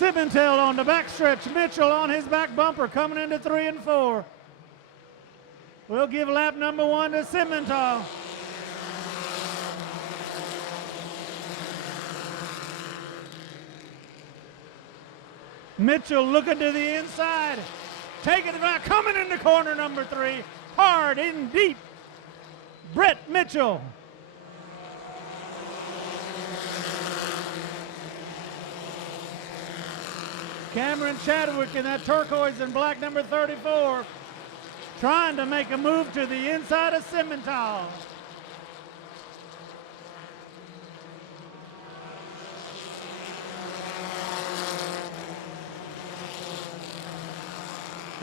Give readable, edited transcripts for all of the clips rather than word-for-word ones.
Simmental on the backstretch. Mitchell on his back bumper coming into 3 and 4. We'll give lap number 1 to Simmental. Mitchell looking to the inside. Taking it back, coming into corner number 3. Hard in deep. Brett Mitchell. Cameron Chadwick in that turquoise and black number 34. Trying to make a move to the inside of Simmental.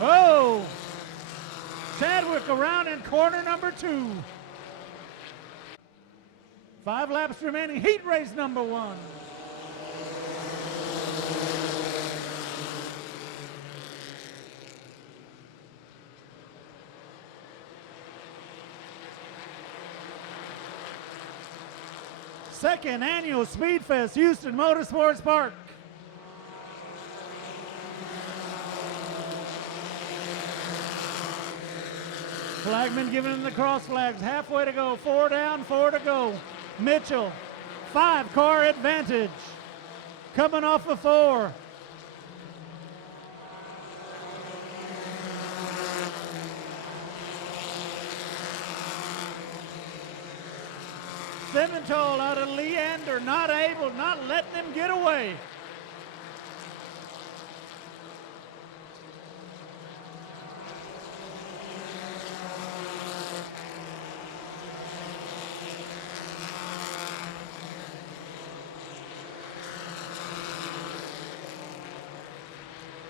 Oh! Chadwick around in corner number 2. 5 laps remaining, heat race number 1. Second annual Speedfest, Houston Motorsports Park. Flagman giving him the cross flags. Halfway to go. 4 down, 4 to go. Mitchell, 5-car advantage. Coming off of 4. Simmental out of Leander, not letting him get away.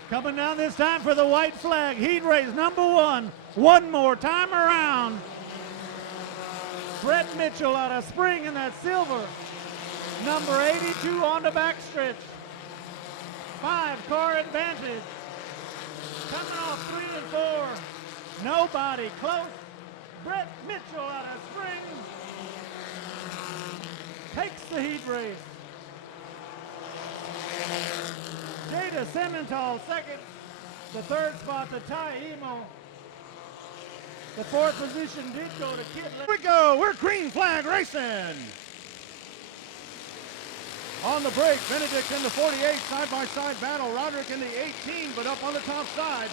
Coming down this time for the white flag, heat race number 1. One more time around. Brett Mitchell out of Spring in that silver. Number 82 on the backstretch. 5-car advantage. Coming off 3 and 4. Nobody close. Brett Mitchell out of Spring takes the heat race. Jada Simmental second. The 3rd spot to Ty Emo. The 4th position did go to Kid. Here we go, we're green flag racing. On the break, Benedict in the 48, side-by-side battle. Roderick in the 18, but up on the top side,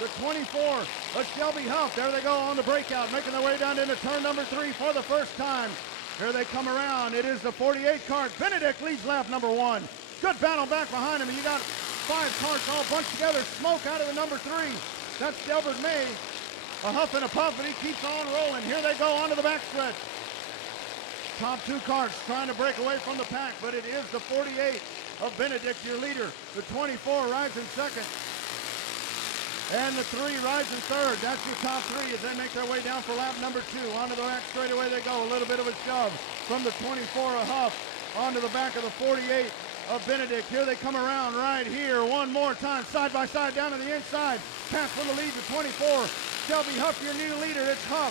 the 24 of Shelby Huff. There they go on the breakout, making their way down into turn number 3 for the first time. Here they come around. It is the 48 cart. Benedict leads lap number 1. Good battle back behind him. You got 5 carts all bunched together. Smoke out of the number 3. That's Delbert May. A huff and a puff, and he keeps on rolling. Here they go onto the backstretch. Top 2 carts trying to break away from the pack, but it is the 48 of Benedict, your leader. The 24 rides in second. And the 3 rides in third. That's your top 3 as they make their way down for lap number 2. Onto the back straightaway they go. A little bit of a shove from the 24 of Huff onto the back of the 48 of Benedict. Here they come around right here. One more time, side by side down to the inside. Pass for the lead to 24. Shelby Huff, your new leader. It's Huff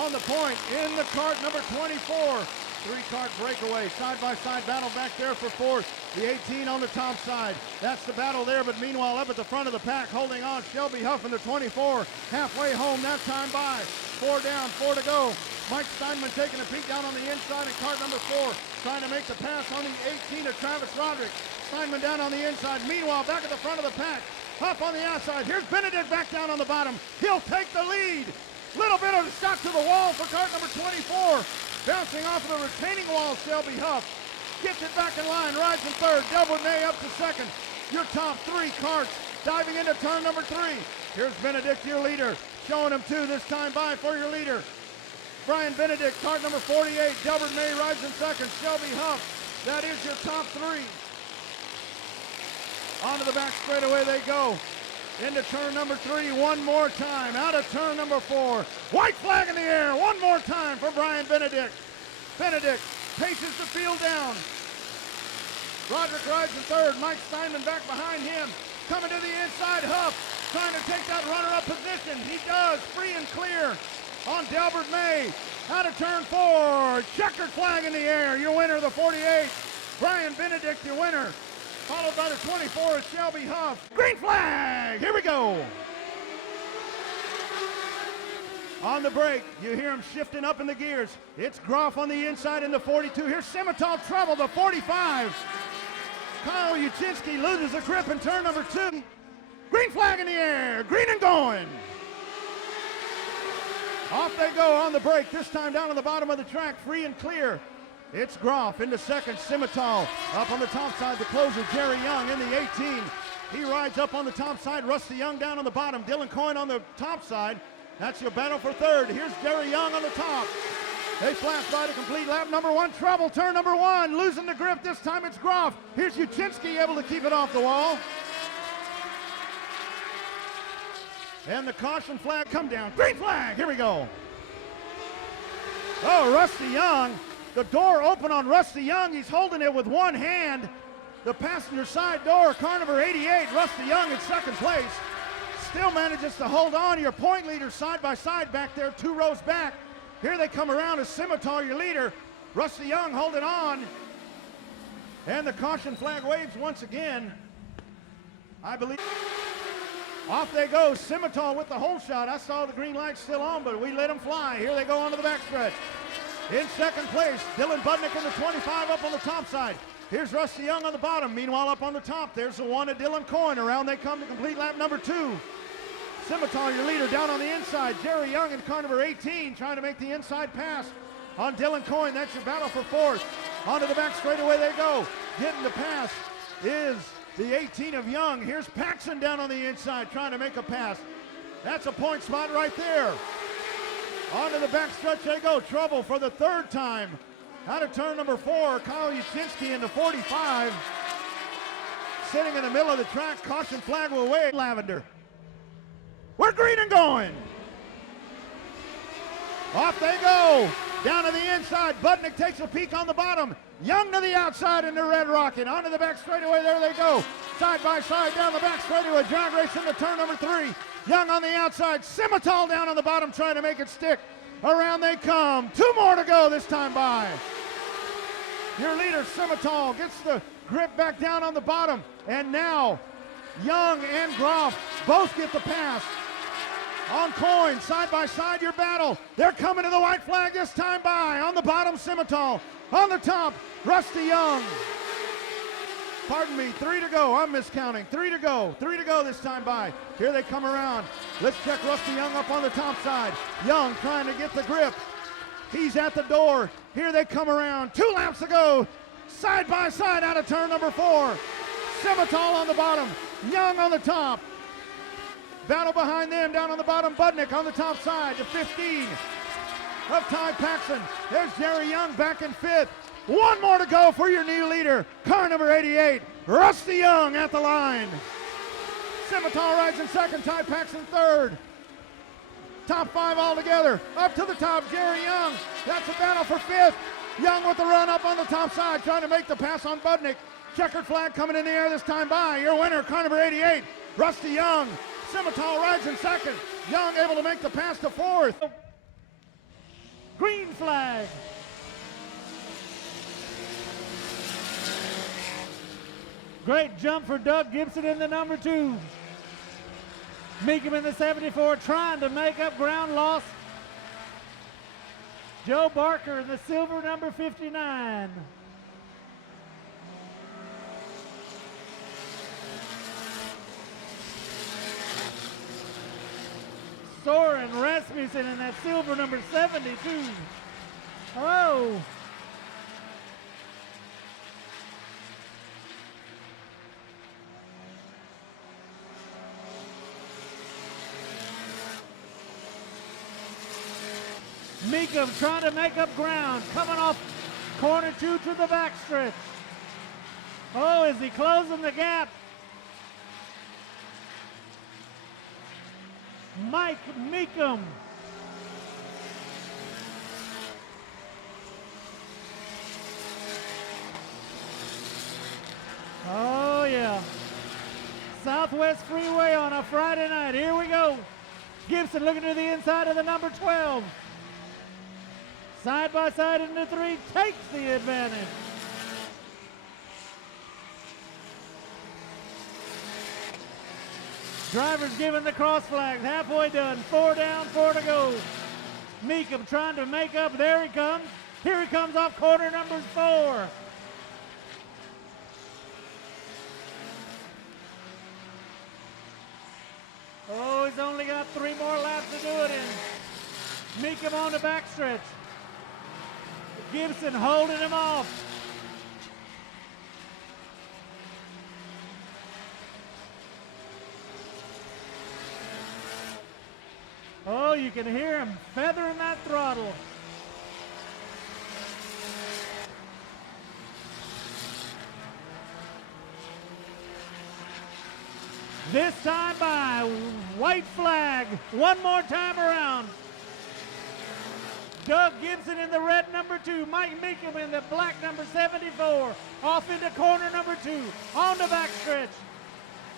on the point in the cart number 24. 3-cart breakaway, side-by-side battle back there for 4th. The 18 on the top side. That's the battle there, but meanwhile up at the front of the pack, holding on, Shelby Huff in the 24. Halfway home that time by. 4 down, 4 to go. Mike Steinman taking a peek down on the inside in cart number 4. Trying to make the pass on the 18 of Travis Roderick. Steinman down on the inside. Meanwhile, back at the front of the pack. Huff on the outside. Here's Benedict back down on the bottom. He'll take the lead. Little bit of a shot to the wall for cart number 24. Bouncing off of the retaining wall, Shelby Huff. Gets it back in line, rides in third. Delbert May up to second. Your top 3 carts diving into turn number 3. Here's Benedict, your leader. Showing him 2 this time by for your leader. Brian Benedict, cart number 48. Delbert May rides in second. Shelby Huff, that is your top 3. Onto the back straightaway they go. Into turn number 3 one more time. Out of turn number 4. White flag in the air one more time for Brian Benedict. Benedict paces the field down. Roderick rides in third. Mike Steinman back behind him. Coming to the inside, Huff trying to take that runner-up position. He does, free and clear on Delbert May. Out of turn 4. Checkered flag in the air. Your winner, the 48. Brian Benedict, your winner. followed by the 24 of Shelby Huff. Green flag, here we go. On the break, you hear him shifting up in the gears. It's Groff on the inside in the 42. Here's Simmental trouble, the 45. Kyle Uchinski loses a grip in turn number 2. Green flag in the air, green and going. Off they go on the break, this time down on the bottom of the track, free and clear. It's Groff into second, Simmental up on the top side, the closer, Jerry Young in the 18. He rides up on the top side, Rusty Young down on the bottom, Dylan Coyne on the top side. That's your battle for third. Here's Jerry Young on the top. They flash by to complete lap number 1. Trouble, turn number 1. Losing the grip. This time it's Groff. Here's Uchinski able to keep it off the wall. And the caution flag come down. Green flag. Here we go. Oh, Rusty Young. The door open on Rusty Young. He's holding it with one hand. The passenger side door, car number 88. Rusty Young in second place. Still manages to hold on to your point leader side by side back there, 2 rows back. Here they come around as Simmental, your leader. Rusty Young holding on. And the caution flag waves once again. I believe. Off they go, Simmental with the hole shot. I saw the green light still on, but we let them fly. Here they go onto the backstretch. In second place, Dylan Budnick in the 25 up on the top side. Here's Rusty Young on the bottom. Meanwhile, up on the top, there's the one of Dylan Coyne. Around they come to complete lap number 2. Simmental, your leader, down on the inside. Jerry Young in car number 18 trying to make the inside pass on Dylan Coyne. That's your battle for fourth. Onto the back straightaway they go. Getting the pass is the 18 of Young. Here's Paxson down on the inside trying to make a pass. That's a point spot right there. Onto the back stretch they go. Trouble for the third time. Out of turn number 4, Kyle Uchinski in the 45. Sitting in the middle of the track, caution flag will wave. Lavender. We're green and going. Off they go. Down to the inside. Budnick takes a peek on the bottom. Young to the outside in the red rocket. Onto the back straightaway. There they go. Side by side down the back straightaway. Drag race into turn number 3. Young on the outside. Simmental down on the bottom trying to make it stick. Around they come. 2 more to go this time by. Your leader, Simmental, gets the grip back down on the bottom. And now, Young and Groff both get the pass. On Coyne, side by side, your battle. They're coming to the white flag this time by. On the bottom, Simmental. On the top, Rusty Young. Pardon me, 3 to go. I'm miscounting. 3 to go. 3 to go this time by. Here they come around. Let's check Rusty Young up on the top side. Young trying to get the grip. He's at the door. Here they come around. 2 laps to go. Side by side out of turn number 4. Simmental on the bottom. Young on the top. Battle behind them down on the bottom. Budnick on the top side. The 15 of Ty Paxson. There's Jerry Young back in 5th. 1 more to go for your new leader. Car number 88. Rusty Young at the line. Simmental rides in 2nd. Ty Paxson 3rd. Top 5 all together. Up to the top, Jerry Young. That's a battle for 5th. Young with the run up on the top side, trying to make the pass on Budnick. Checkered flag coming in the air this time by. Your winner, car number 88, Rusty Young. Simmental rides in 2nd. Young able to make the pass to 4th. Green flag. Great jump for Doug Gibson in the number 2. Meekum in the 74 trying to make up ground lost. Joe Barker in the silver number 59. Soren Rasmussen in that silver number 72. Oh. Meekum trying to make up ground, coming off corner 2 to the backstretch. Oh, is he closing the gap? Mike Meekum. Oh yeah. Southwest Freeway on a Friday night. Here we go. Gibson looking to the inside of the number 12. Side by side into 3, takes the advantage. Drivers giving the cross flags. Halfway done. 4 down, 4 to go. Meekum trying to make up. There he comes. Here he comes off corner number 4. Oh, he's only got 3 more laps to do it in. Meekum on the backstretch. Gibson holding him off. Oh, you can hear him feathering that throttle. This time by white flag. One more time around. Doug Gibson in the red number 2. Mike Meekum in the black number 74. Off into corner number 2. On the backstretch.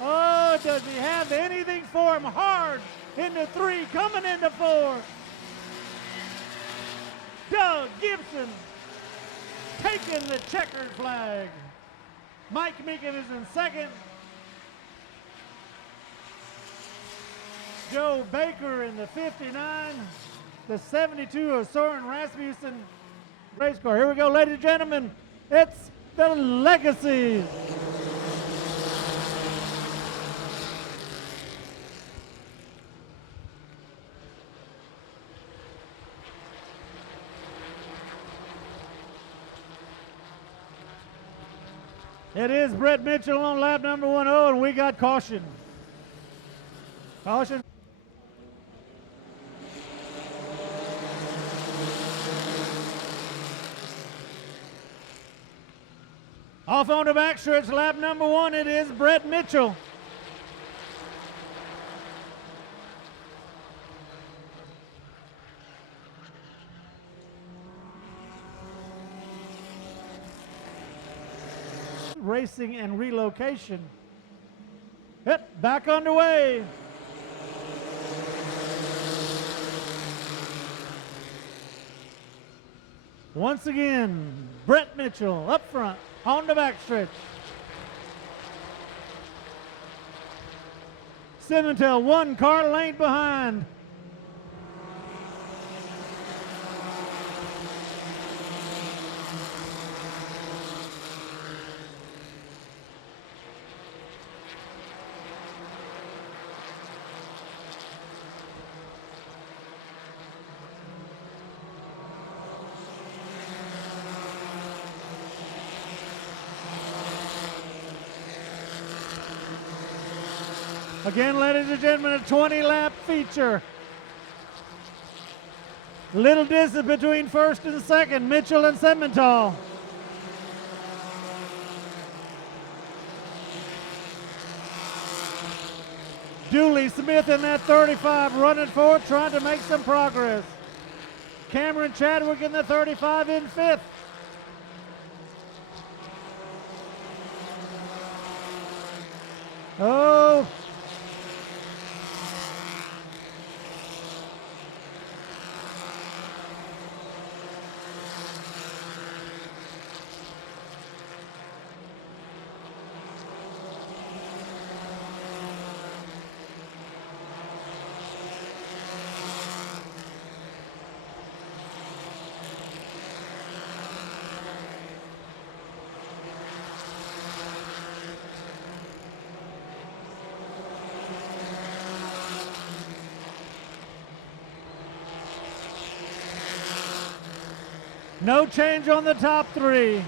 Oh, does he have anything for him? Hard into 3, coming into 4. Doug Gibson taking the checkered flag. Mike Meekum is in second. Joe Baker in the 59. The 72 of Soren Rasmussen race car. Here we go, ladies and gentlemen. It's the Legacy. It is Brett Mitchell on lap number 10, and we got caution. Caution. Off on the backstretch, lap number 1, it is Brett Mitchell. Racing and relocation. Yep, back underway. Once again, Brett Mitchell up front on the backstretch. Simmental 1 car length behind. Again, ladies and gentlemen, a 20-lap feature. Little distance between first and second, Mitchell and Simmental. Dooley Smith in that 35 running forward, trying to make some progress. Cameron Chadwick in the 35 in 5th. Oh. No change on the top 3.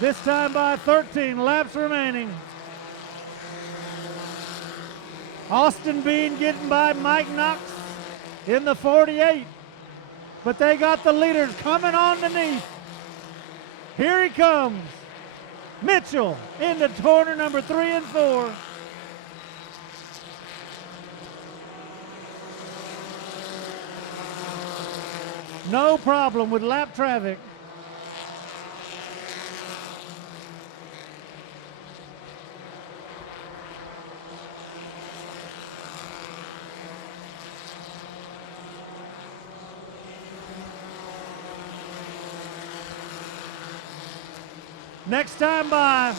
This time by 13 laps remaining. Austin Bean getting by Mike Knox in the 48. But they got the leaders coming underneath. Here he comes. Mitchell into corner number 3 and 4. No problem with lap traffic. Next time by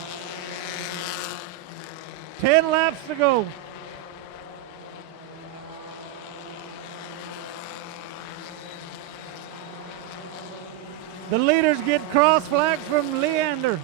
10 laps to go. The leaders get cross flags from Leander.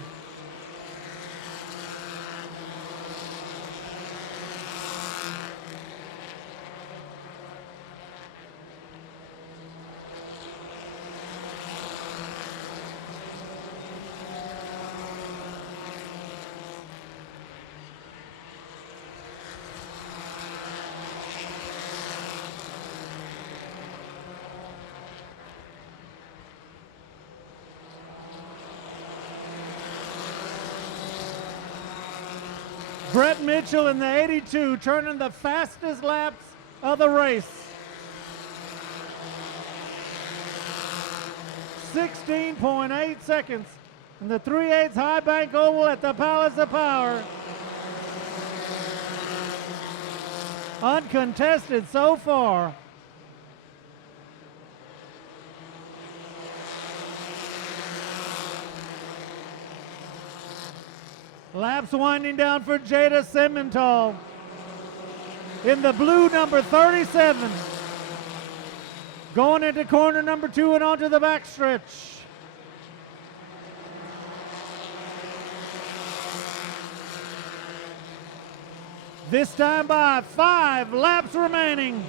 Brett Mitchell in the 82 turning the fastest laps of the race. 16.8 seconds in the 3/8 high bank oval at the Palace of Power. Uncontested so far. Laps winding down for Jada Simmental in the blue number 37. Going into corner number 2 and onto the backstretch. This time by 5 laps remaining.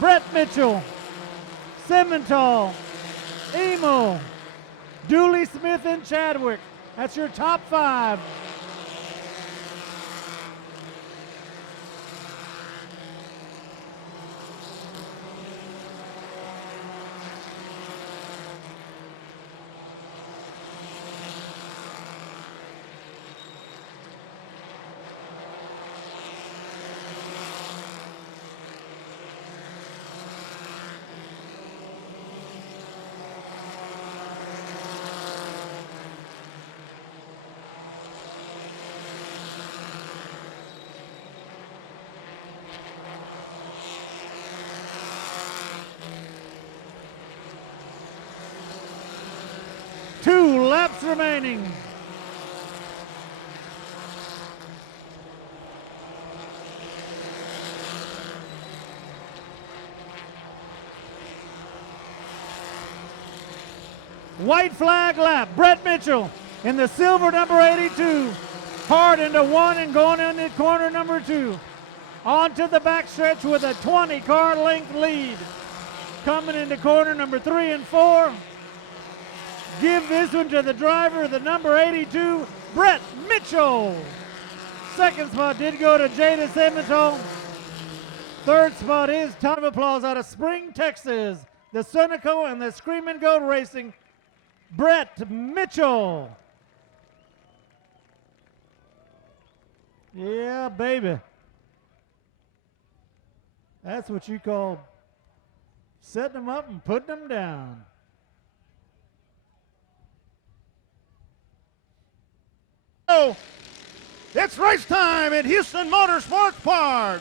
Brett Mitchell, Simmental, Emo, Dooley Smith and Chadwick. That's your top 5. Two laps remaining. White flag lap. Brett Mitchell in the silver number 82. Hard into 1 and going into corner number 2. Onto the backstretch with a 20-car length lead. Coming into corner number 3 and 4. Give this one to the driver, the number 82, Brett Mitchell. Second spot did go to Jada Simmental. Third spot is time of applause out of Spring, Texas. The Sunoco and the Screaming Goat Racing, Brett Mitchell. Yeah, baby. That's what you call setting them up and putting them down. Oh, it's race time at Houston Motorsports Park.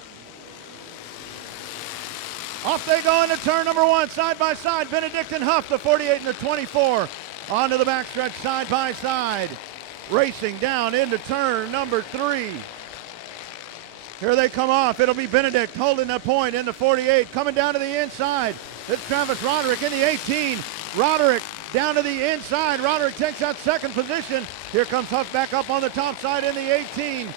Off they go into turn number 1, side by side. Benedict and Huff, the 48 and the 24. Onto the backstretch, side by side. Racing down into turn number 3. Here they come off. It'll be Benedict holding the point in the 48. Coming down to the inside. It's Travis Roderick in the 18. Roderick down to the inside. Roderick takes out second position. Here comes Huff back up on the top side in the 18.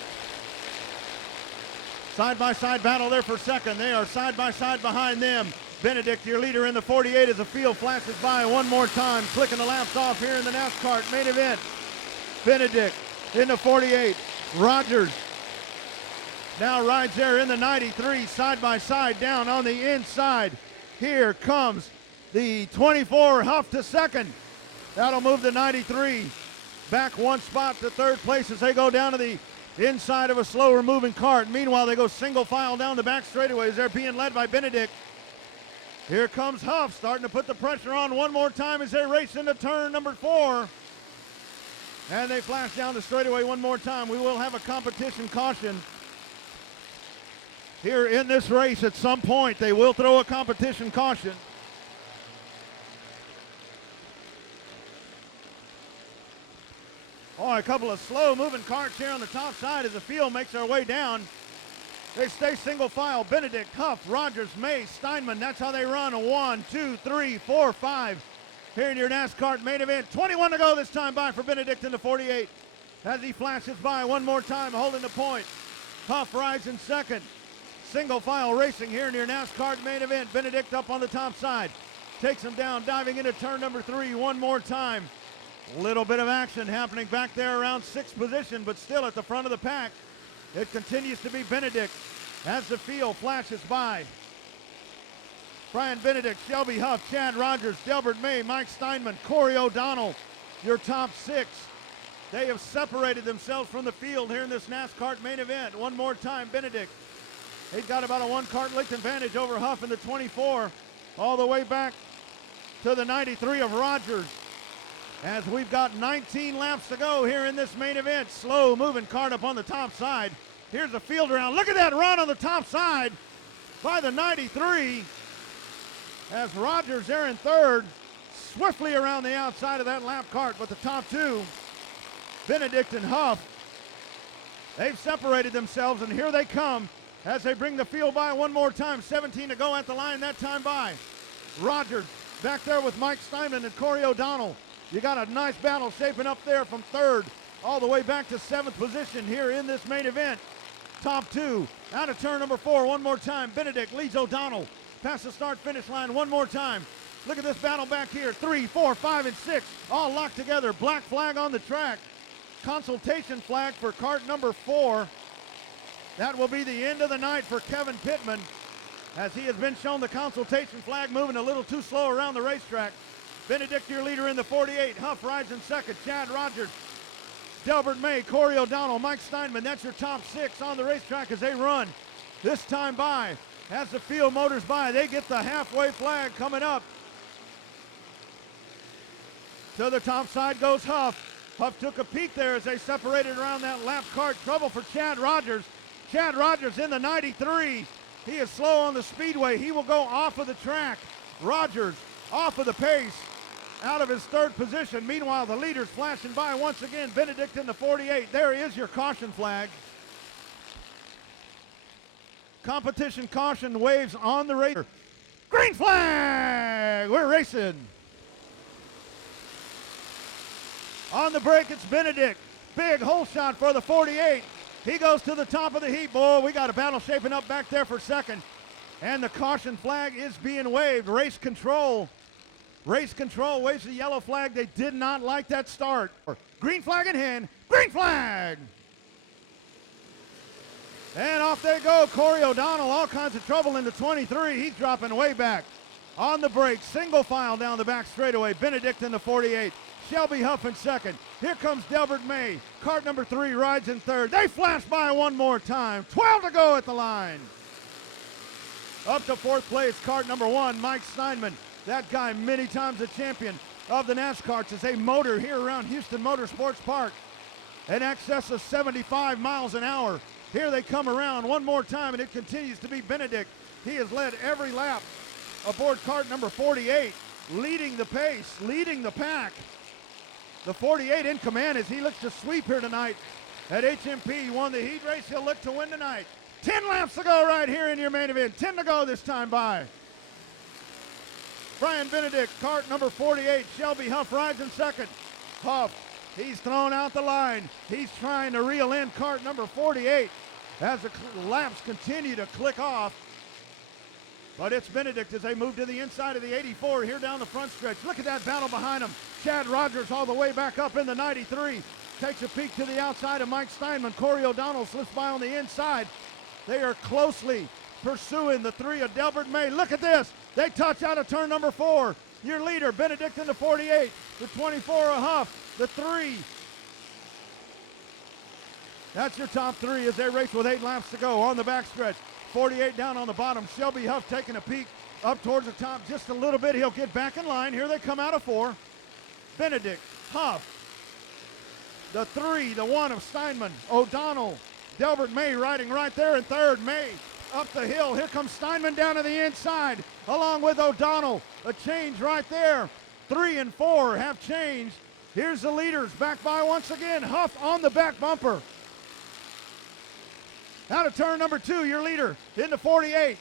Side-by-side battle there for second. They are side-by-side behind them. Benedict, your leader in the 48 as the field flashes by one more time. Clicking the laps off here in the NASCAR main event. Benedict in the 48. Rogers now rides there in the 93. Side-by-side down on the inside. Here comes the 24, Huff to second. That'll move the 93 back one spot to third place as they go down to the inside of a slower moving cart. Meanwhile, they go single file down the back straightaways. They're being led by Benedict. Here comes Huff, starting to put the pressure on one more time as they race into turn number 4. And they flash down the straightaway one more time. We will have a competition caution here in this race. At some point, they will throw a competition caution. Oh, a couple of slow-moving karts here on the top side as the field makes their way down. They stay single file. Benedict, Huff, Rogers, May, Steinman. That's how they run. 1, 2, 3, 4, 5. Here in your NASCAR main event. 21 to go this time by for Benedict in the 48. As he flashes by one more time, holding the point. Huff rides in second. Single file racing here in your NASCAR main event. Benedict up on the top side. Takes him down, diving into turn number 3 one more time. Little bit of action happening back there around 6th position, but still at the front of the pack. It continues to be Benedict as the field flashes by. Brian Benedict, Shelby Huff, Chad Rogers, Delbert May, Mike Steinman, Corey O'Donnell, your top 6. They have separated themselves from the field here in this NASCAR main event. One more time, Benedict. He's got about a 1 kart length advantage over Huff in the 24, all the way back to the 93 of Rogers. As we've got 19 laps to go here in this main event. Slow moving kart up on the top side. Here's the field round. Look at that run on the top side by the 93. As Rogers there in third, swiftly around the outside of that lap kart. But the top 2, Benedict and Huff, they've separated themselves, and here they come as they bring the field by one more time. 17 to go at the line that time by. Rogers back there with Mike Steinman and Corey O'Donnell. You got a nice battle shaping up there from third all the way back to 7th position here in this main event. Top 2 out of turn number 4 one more time. Benedict leads O'Donnell past the start finish line one more time. Look at this battle back here. 3, 4, 5, and 6 all locked together. Black flag on the track. Consultation flag for kart number 4. That will be the end of the night for Kevin Pittman, as he has been shown the consultation flag moving a little too slow around the racetrack. Benedict, your leader in the 48. Huff rides in second. Chad Rogers, Delbert May, Corey O'Donnell, Mike Steinman. That's your top 6 on the racetrack as they run this time by. As the field motors by, they get the halfway flag coming up. To the top side goes Huff. Huff took a peek there as they separated around that lap kart. Trouble for Chad Rogers. Chad Rogers in the 93. He is slow on the speedway. He will go off of the track. Rogers off of the pace, out of his third position. Meanwhile, the leader's flashing by once again. Benedict in the 48. There is your caution flag. Competition caution waves on the racer. Green flag! We're racing. On the break, it's Benedict. Big hole shot for the 48. He goes to the top of the heap. Boy, we got a battle shaping up back there for second. And the caution flag is being waved. Race control. Race control waves the yellow flag. They did not like that start. Green flag in hand. Green flag! And off they go. Corey O'Donnell, all kinds of trouble in the 23. He's dropping way back. On the break, single file down the back straightaway. Benedict in the 48. Shelby Huff in second. Here comes Delbert May. Kart number 3 rides in third. They flash by one more time. 12 to go at the line. Up to 4th place, kart number 1, Mike Steinman. That guy, many times a champion of the NASCARs, is a motor here around Houston Motorsports Park. In excess of 75 miles an hour. Here they come around one more time, and it continues to be Benedict. He has led every lap aboard kart number 48, leading the pace, leading the pack. The 48 in command as he looks to sweep here tonight at HMP. He won the heat race. He'll look to win tonight. 10 laps to go right here in your main event. 10 to go this time by. Brian Benedict, kart number 48. Shelby Huff rides in second. Huff, he's thrown out the line. He's trying to reel in kart number 48 as the laps continue to click off. But it's Benedict as they move to the inside of the 84 here down the front stretch. Look at that battle behind him. Chad Rogers all the way back up in the 93. Takes a peek to the outside of Mike Steinman. Corey O'Donnell slips by on the inside. They are closely pursuing the 3 of Delbert May. Look at this. They touch out of turn number 4. Your leader, Benedict in the 48. The 24 of Huff. The 3. That's your top 3 as they race with 8 laps to go on the backstretch. 48 down on the bottom. Shelby Huff taking a peek up towards the top just a little bit. He'll get back in line. Here they come out of 4. Benedict, Huff, the 3, the 1 of Steinman, O'Donnell, Delbert May riding right there in third. May up the hill. Here comes Steinman down to the inside along with O'Donnell. A change right there. 3 and 4 have changed Here's the leaders back by once again. Huff on the back bumper. Out of turn number 2, your leader into 48.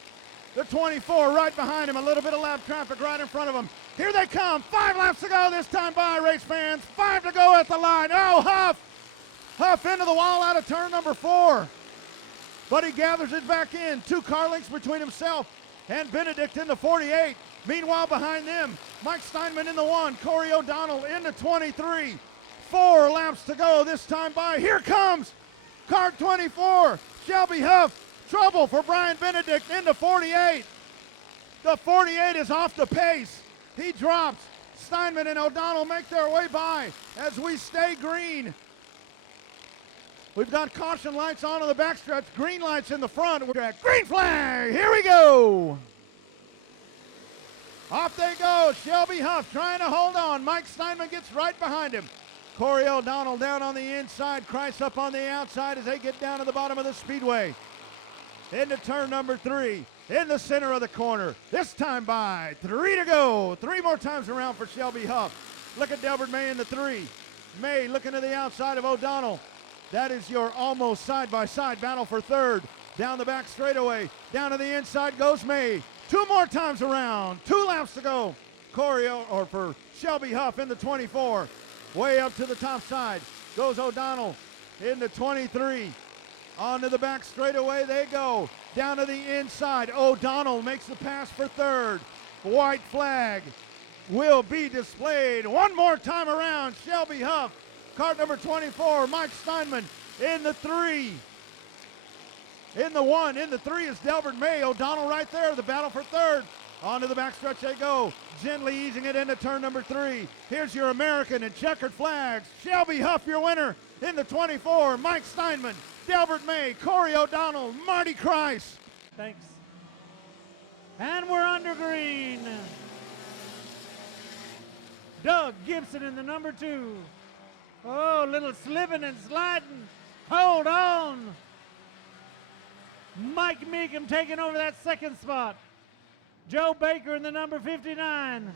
The 24 right behind him. A little bit of lap traffic right in front of him. Here they come. 5 laps to go this time by, race fans. 5 to go at the line. Oh, Huff. Huff into the wall out of turn number 4. But he gathers it back in. 2 car lengths between himself and Benedict in the 48. Meanwhile, behind them, Mike Steinman in the 1, Corey O'Donnell in the 23. 4 laps to go this time by. Here comes Kart 24, Shelby Huff. Trouble for Brian Benedict in the 48. The 48 is off the pace. He drops. Steinman and O'Donnell make their way by as we stay green. We've got caution lights on the backstretch, green lights in the front. We're at green flag. Here we go. Off they go. Shelby Huff trying to hold on. Mike Steinman gets right behind him. Corey O'Donnell down on the inside. Christ up on the outside as they get down to the bottom of the speedway. Into turn number 3, in the center of the corner. This time by 3 to go. 3 more times around for Shelby Huff. Look at Delbert May in the 3. May looking to the outside of O'Donnell. That is your almost side-by-side battle for 3rd. Down the back straightaway. Down to the inside goes May. 2 more times around. 2 laps to go. For Shelby Huff in the 24. Way up to the top side goes O'Donnell in the 23. Onto the back straightaway they go. Down to the inside. O'Donnell makes the pass for 3rd. White flag will be displayed. 1 more time around. Shelby Huff, cart number 24. Mike Steinman in the 3. In the 1, in the 3 is Delbert May. O'Donnell right there. The battle for 3rd. Onto the backstretch they go. Gently easing it into turn number 3. Here's your American and checkered flags. Shelby Huff, your winner in the 24. Mike Steinman, Delbert May, Corey O'Donnell, Marty Christ. Thanks. And we're under green. Doug Gibson in the number 2. Oh, little slipping and sliding. Hold on. Mike Meekum taking over that 2nd spot. Joe Baker in the number 59.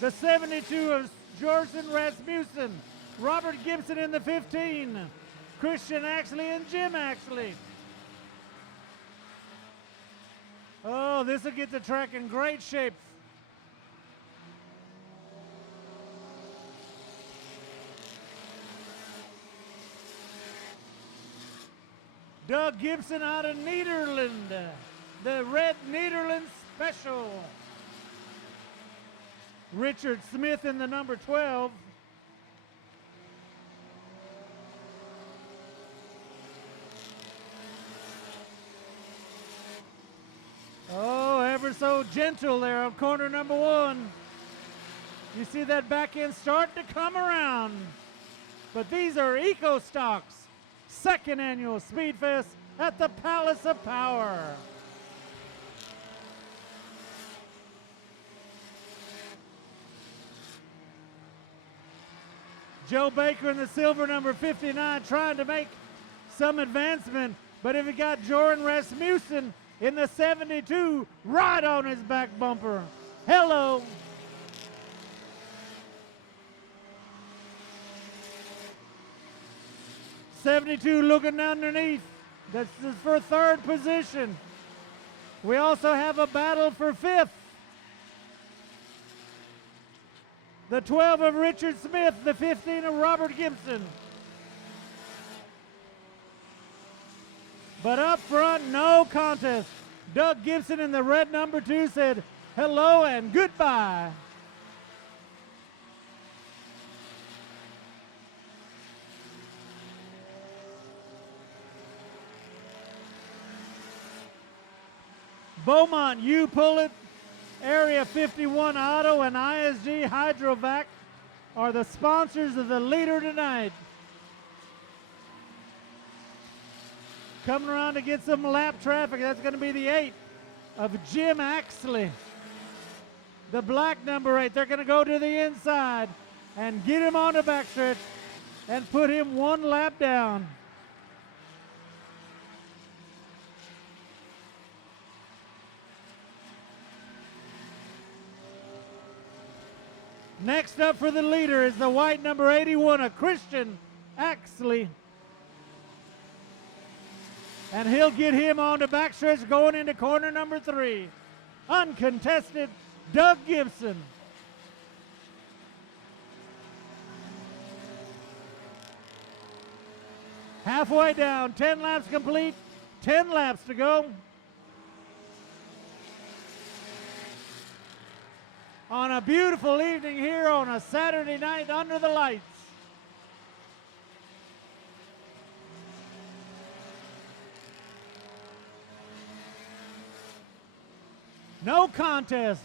The 72 of Jorson Rasmussen. Robert Gibson in the 15. Christian Axley and Jim Axley. Oh, this will get the track in great shape. Doug Gibson out of Nederland, the red Nederland special. Richard Smith in the number 12. Oh, ever so gentle there on corner number 1. You see that back end starting to come around. But these are Eco Stocks. 2nd annual Speedfest at the Palace of Power. Joe Baker in the silver number 59 trying to make some advancement, but if you got Jordan Rasmussen in the 72 right on his back bumper. Hello. '72 looking underneath. This is for 3rd position. We also have a battle for 5th. The 12 of Richard Smith, the 15 of Robert Gibson. But up front, no contest. Doug Gibson in the red number 2 said hello and goodbye. Beaumont, you pull it. Area 51 Auto and ISG Hydrovac are the sponsors of the leader tonight. Coming around to get some lap traffic, that's going to be the 8 of Jim Axley. The black number 8, they're going to go to the inside and get him on the backstretch and put him 1 lap down. Next up for the leader is the white number 81, a Christian Axley. And he'll get him on the backstretch going into corner number 3. Uncontested, Doug Gibson. Halfway down, 10 laps complete, 10 laps to go. On a beautiful evening here on a Saturday night under the lights. No contest.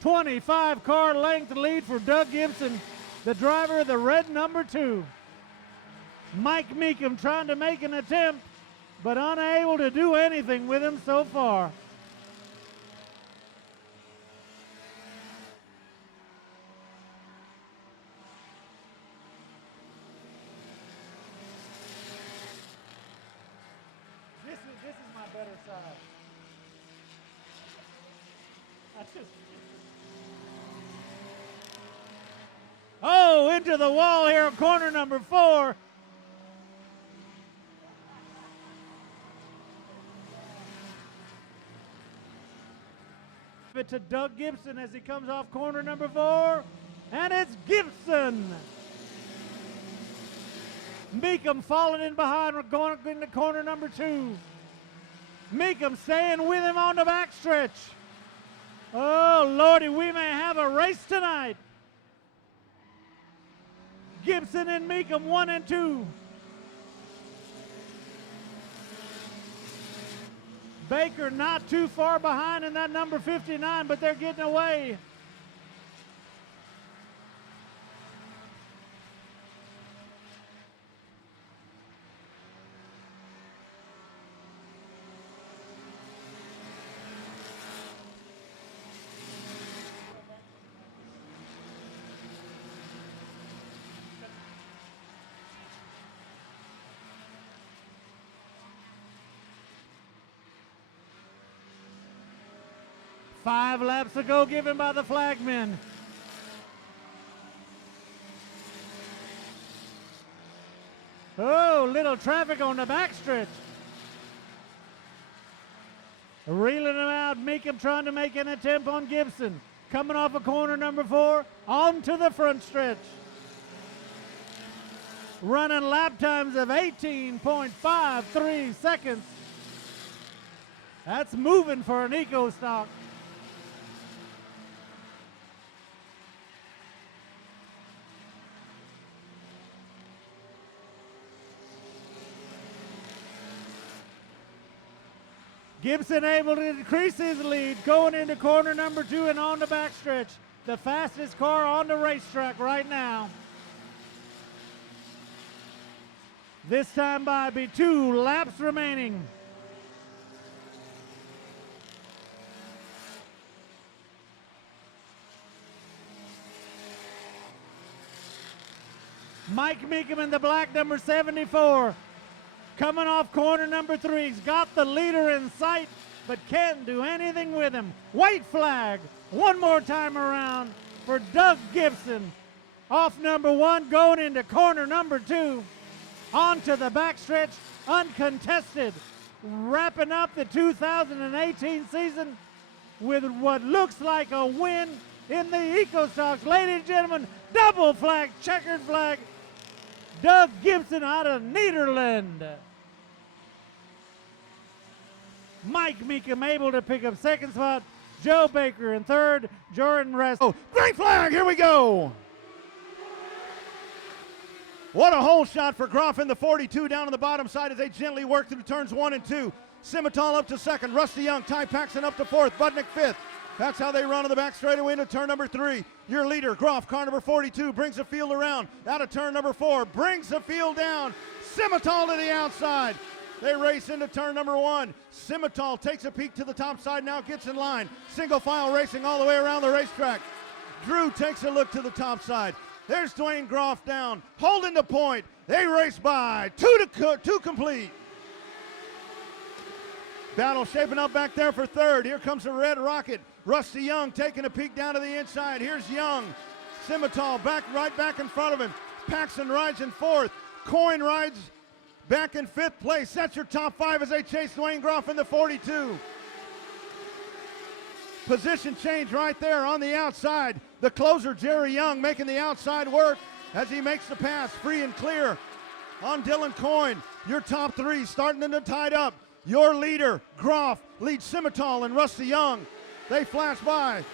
25 car length lead for Doug Gibson, the driver of the red number 2. Mike Meekum trying to make an attempt, but unable to do anything with him so far. This is my better side. Oh, into the wall here on corner number 4. It to Doug Gibson as he comes off corner number 4, and it's Gibson. Meekum falling in behind, going into corner number 2. Meekum staying with him on the backstretch. Oh, Lordy, we may have a race tonight. Gibson and Meekum 1 and 2. Baker not too far behind in that number 59, but they're getting away. Five laps to go given by the flagmen. Oh, little traffic on the backstretch. Reeling him out, Meekum trying to make an attempt on Gibson. Coming off of corner number 4, onto the front stretch. Running lap times of 18.53 seconds. That's moving for an eco stock. Gibson able to increase his lead going into corner number 2 and on the backstretch. The fastest car on the racetrack right now. This time by be 2 laps remaining. Mike Meekum in the black number 74. Coming off corner number 3, he's got the leader in sight, but can't do anything with him. White flag, one more time around for Doug Gibson. Off number 1, going into corner number 2. Onto the backstretch, uncontested. Wrapping up the 2018 season with what looks like a win in the Eco Stocks. Ladies and gentlemen, double flag, checkered flag. Doug Gibson out of Nederland. Mike Meekum able to pick up second spot. Joe Baker in third. Jordan Rest. Oh, green flag, here we go. What a hole shot for Groff in the 42 down on the bottom side as they gently work through turns 1 and 2. Simmental up to second. Rusty Young, Ty Paxton up to fourth. Budnick fifth. That's how they run on the back straightaway into turn number 3. Your leader, Groff, car number 42, brings the field around. Out of turn number 4, brings the field down. Simmental to the outside. They race into turn number 1. Simmental takes a peek to the top side, now gets in line. Single file racing all the way around the racetrack. Drew takes a look to the top side. There's Dwayne Groff down, holding the point. They race by, two complete. Battle shaping up back there for third. Here comes the red rocket. Rusty Young taking a peek down to the inside. Here's Young. Simmental right back in front of him. Paxson rides in fourth. Coyne rides back in fifth place. That's your top five as they chase Dwayne Groff in the 42. Position change right there on the outside. The closer, Jerry Young, making the outside work as he makes the pass free and clear on Dylan Coyne. Your top three starting to tied up. Your leader, Groff, leads Simmental and Rusty Young. They flash by.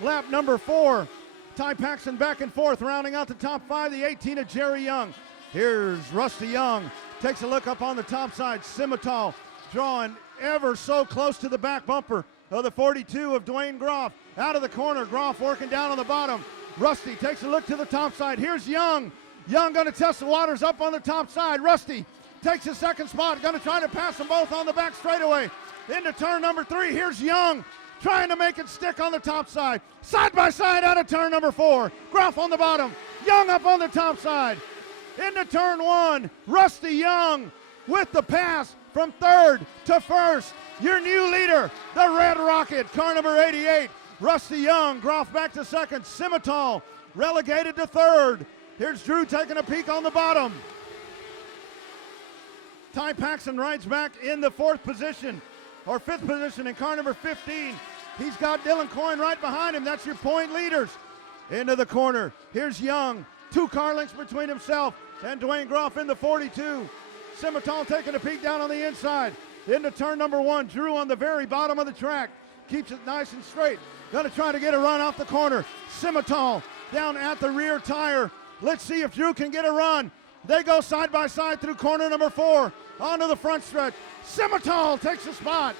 Lap number 4. Ty Paxton back and forth, rounding out the top 5, the 18 of Jerry Young. Here's Rusty Young. Takes a look up on the top side. Simmental drawing ever so close to the back bumper of the 42 of Dwayne Groff. Out of the corner, Groff working down on the bottom. Rusty takes a look to the top side. Here's Young. Young going to test the waters up on the top side. Rusty takes his second spot. Going to try to pass them both on the back straightaway. Into turn number 3. Here's Young trying to make it stick on the top side. Side by side out of turn number 4. Groff on the bottom. Young up on the top side. Into turn 1. Rusty Young with the pass from third to first. Your new leader, the Red Rocket, car number 88. Rusty Young, Groff back to second. Simmental relegated to third. Here's Drew taking a peek on the bottom. Ty Paxton rides back in the fifth position in car number 15. He's got Dylan Coyne right behind him. That's your point leaders. Into the corner. Here's Young. 2 car lengths between himself and Dwayne Groff in the 42. Simmental taking a peek down on the inside. Into turn number 1. Drew on the very bottom of the track. Keeps it nice and straight. Going to try to get a run off the corner. Simmental down at the rear tire. Let's see if Drew can get a run. They go side by side through corner number 4. Onto the front stretch. Simmental takes the spot.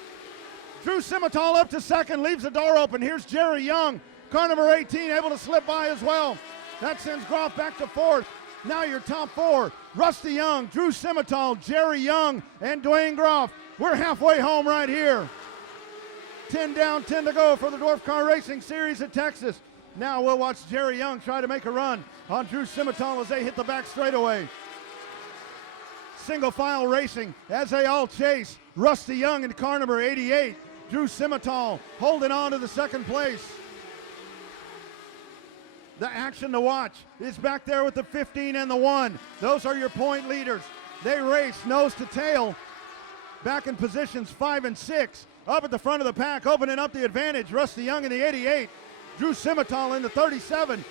Drew Simmental up to second, leaves the door open. Here's Jerry Young, car number 18, able to slip by as well. That sends Groff back to fourth. Now your top 4, Rusty Young, Drew Simmental, Jerry Young, and Dwayne Groff. We're halfway home right here. 10 down, 10 to go for the Dwarf Car Racing Series at Texas. Now we'll watch Jerry Young try to make a run on Drew Simmental as they hit the back straightaway. Single file racing as they all chase. Rusty Young in car number 88. Drew Simmental holding on to the second place. The action to watch is back there with the 15 and the 1. Those are your point leaders. They race nose to tail. Back in positions 5 and 6. Up at the front of the pack, opening up the advantage. Rusty Young in the 88. Drew Simmental in the 37.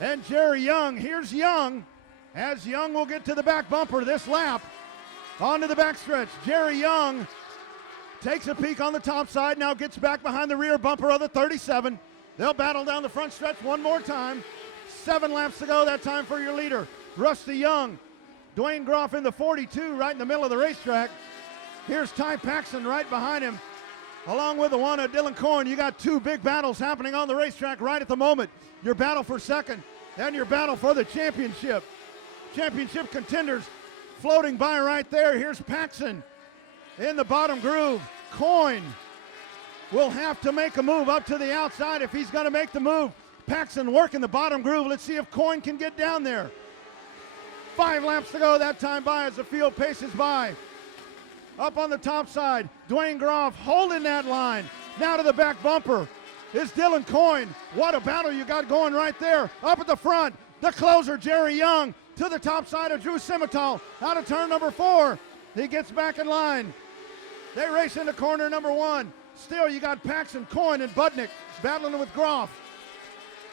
And Jerry Young. Here's Young. As Young will get to the back bumper this lap. Onto the backstretch. Jerry Young takes a peek on the top side. Now gets back behind the rear bumper of the 37. They'll battle down the front stretch one more time. 7 laps to go that time for your leader, Rusty Young. Dwayne Groff in the 42 right in the middle of the racetrack. Here's Ty Paxton right behind him, along with the one of Dylan Coyne. You got 2 big battles happening on the racetrack right at the moment. Your battle for second and your battle for the championship. Championship contenders floating by right there. Here's Paxton in the bottom groove. Coyne will have to make a move up to the outside if he's going to make the move. Paxton working the bottom groove. Let's see if Coyne can get down there. 5 laps to go that time by as the field paces by. Up on the top side, Dwayne Groff holding that line. Now to the back bumper is Dylan Coyne. What a battle you got going right there. Up at the front, the closer, Jerry Young, to the top side of Drew Simmental. Out of turn number 4. He gets back in line. They race into corner number 1. Still, you got Paxton, Coyne, and Budnick battling with Groff.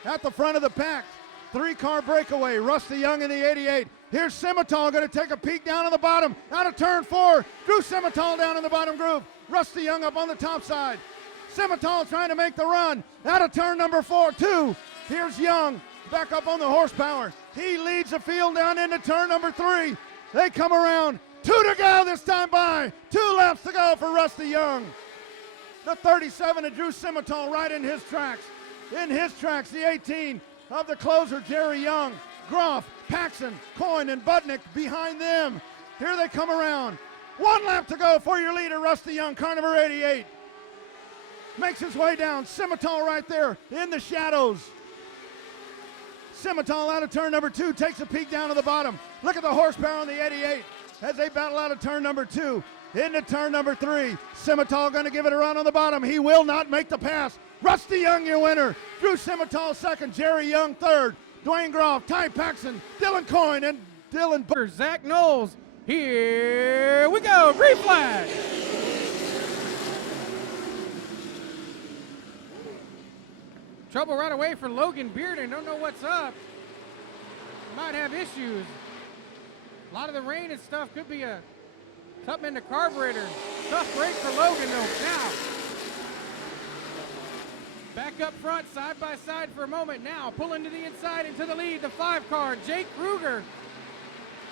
At the front of the pack, 3-car breakaway, Rusty Young in the 88. Here's Simmental going to take a peek down on the bottom. Out of turn 4, Drew Simmental down in the bottom groove. Rusty Young up on the top side. Simmental trying to make the run. Out of turn number 2. Here's Young back up on the horsepower. He leads the field down into turn number 3. They come around. 2 to go this time by. 2 laps to go for Rusty Young. The 37 of Drew Simmental right in his tracks. In his tracks, the 18 of the closer, Jerry Young. Groff, Paxton, Coyne, and Budnick behind them. Here they come around. 1 lap to go for your leader, Rusty Young, car number 88. Makes his way down. Simmental right there in the shadows. Simmental out of turn number 2, takes a peek down to the bottom. Look at the horsepower on the 88. as they battle out of turn number 2 into turn number 3. Simmental going to give it a run on the bottom. He will not make the pass. Rusty Young, your winner. Drew Simmental second. Jerry Young third. Dwayne Groff, Ty Paxson, Dylan Coyne, and Dylan Zach Knowles. Here we go. Green flag. Trouble right away for Logan Bearden. Don't know what's up. Might have issues. A lot of the rain and stuff could be something in the carburetor. Tough break for Logan though. Now, back up front, side by side for a moment. Now, pulling to the inside into the lead, the 5 car, Jake Kruger.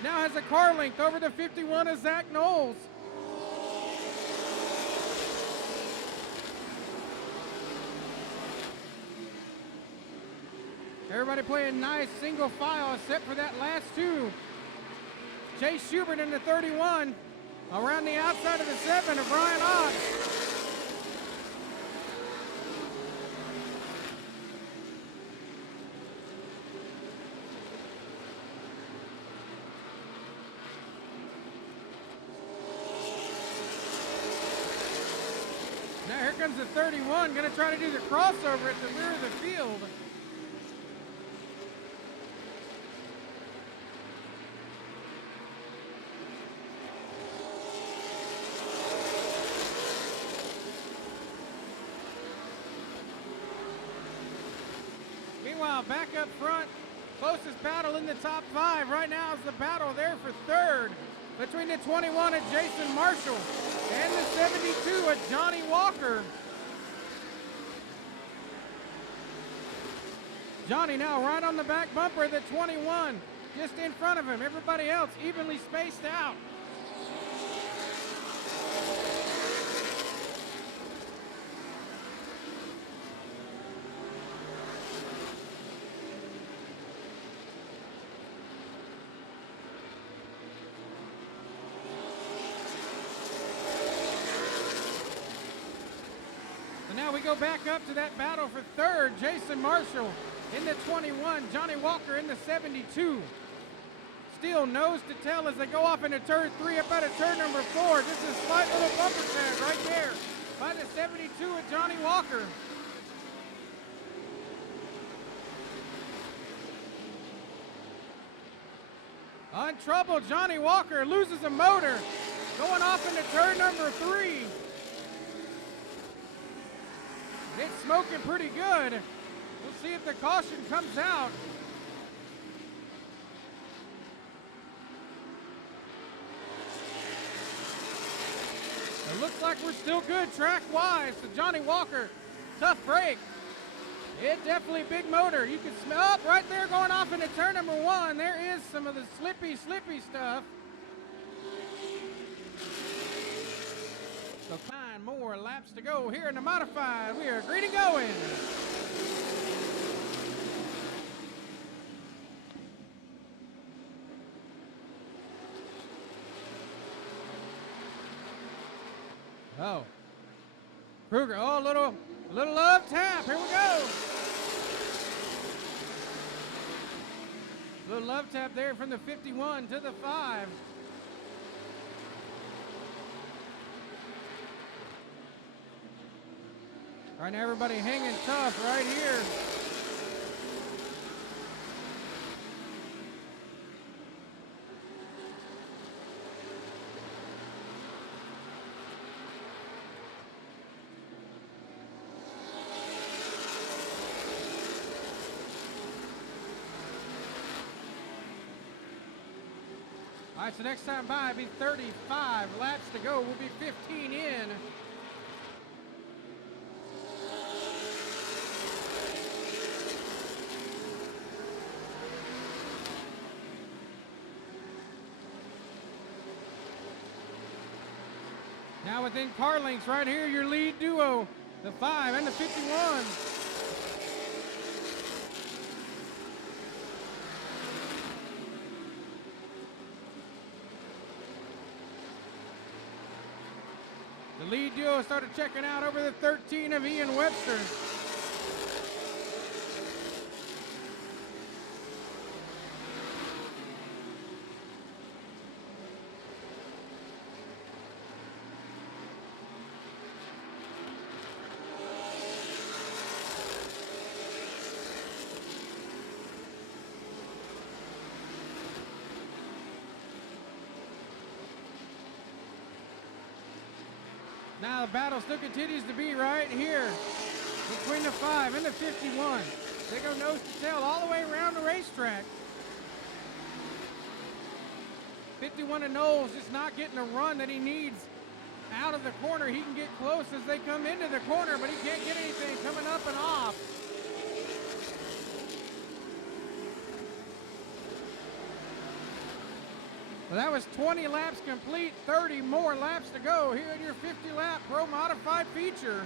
Now has a car length over the 51 of Zach Knowles. Everybody playing nice single file except for that last 2. Chase Schubert in the 31. Around the outside of the 7 of Brian Ott. Now here comes the 31, gonna try to do the crossover at the rear of the field. Meanwhile, back up front, closest battle in the top 5 right now is the battle there for 3rd between the 21 of Jason Marshall and the 72 of Johnny Walker. Johnny now right on the back bumper of the 21, just in front of him. Everybody else evenly spaced out. Now we go back up to that battle for 3rd. Jason Marshall in the 21, Johnny Walker in the 72. Still nose to tail as they go off into turn 3 up out of turn number 4. Just a slight little bumper tag right there by the 72 of Johnny Walker. Untroubled, Johnny Walker loses a motor going off into turn number 3. It's smoking pretty good. We'll see if the caution comes out. It looks like we're still good track-wise. So Johnny Walker, tough break. It definitely big motor. You can smell up right there going off into turn number 1. There is some of the slippy stuff. So 9 more laps to go here in the modified. We are green and going. Oh. Kruger, oh, little love tap. Here we go. Little love tap there from the 51 to the 5. Right now, everybody hanging tough right here. All right, so next time by, it'll be 35 laps to go. We'll be 15 in. Now within car lengths right here, your lead duo, the 5 and the 51. The lead duo started checking out over the 13 of Ian Webster. Now the battle still continues to be right here between the 5 and the 51. They go nose to tail all the way around the racetrack. 51 of Knowles just not getting a run that he needs out of the corner. He can get close as they come into the corner, but he can't get anything coming up and off. Well, that was 20 laps complete, 30 more laps to go here in your 50-lap Pro Modified feature.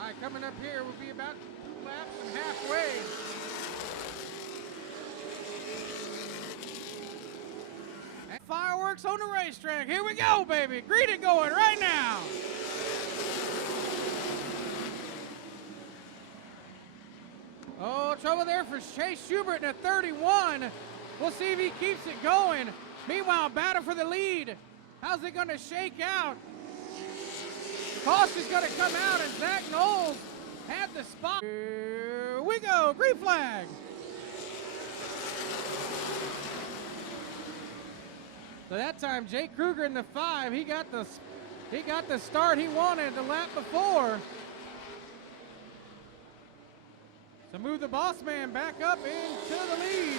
All right, coming up here will be about 2 laps and halfway. And fireworks on the racetrack. Here we go, baby. Greet it going right now. Oh, trouble there for Chase Schubert in a 31. We'll see if he keeps it going. Meanwhile, battle for the lead. How's it going to shake out? Caution's going to come out, and Zach Knowles had the spot. Here we go, green flag. So that time, Jake Kruger in the 5, he got the start he wanted the lap before. So move the boss man back up into the lead.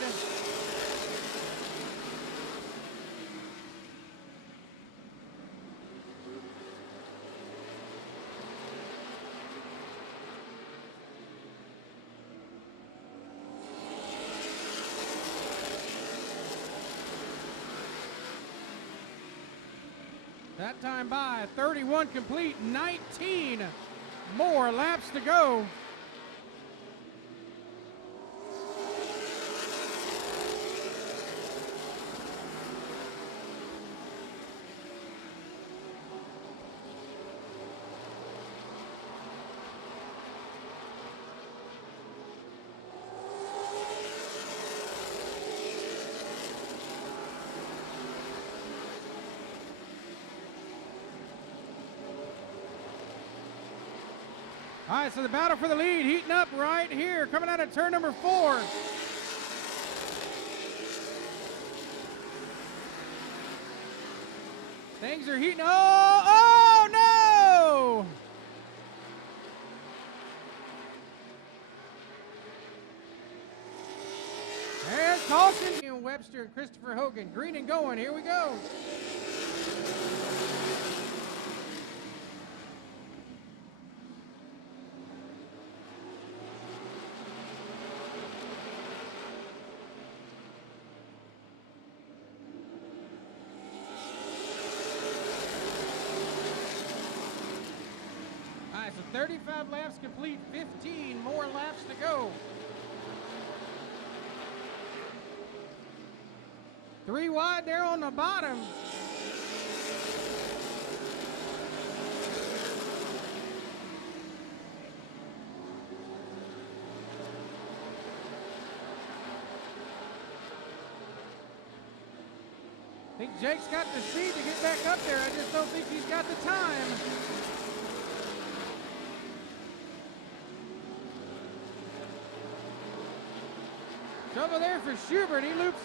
That time by 31 complete, 19 more laps to go. All right, so the battle for the lead heating up right here, coming out of turn number 4. Things are heating. Oh no! There's caution. Webster and Christopher Hogan, green and going. Here we go. So 35 laps complete, 15 more laps to go. 3 wide there on the bottom. I think Jake's got the speed to get back up there. I just don't think he's got the time. Trouble there for Schubert. He loops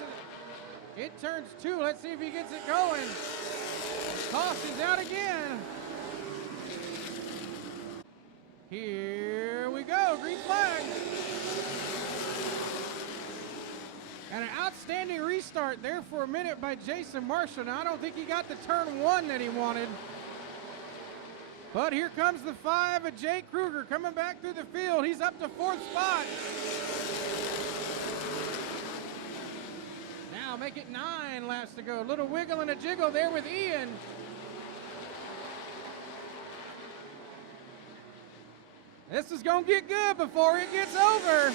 it. It turns 2. Let's see if he gets it going. Caution's out again. Here we go. Green flag. And an outstanding restart there for a minute by Jason Marshall. Now, I don't think he got the turn 1 that he wanted. But here comes the 5 of Jake Kruger coming back through the field. He's up to 4th spot. Now make it 9 laps to go. A little wiggle and a jiggle there with Ian. This is going to get good before it gets over.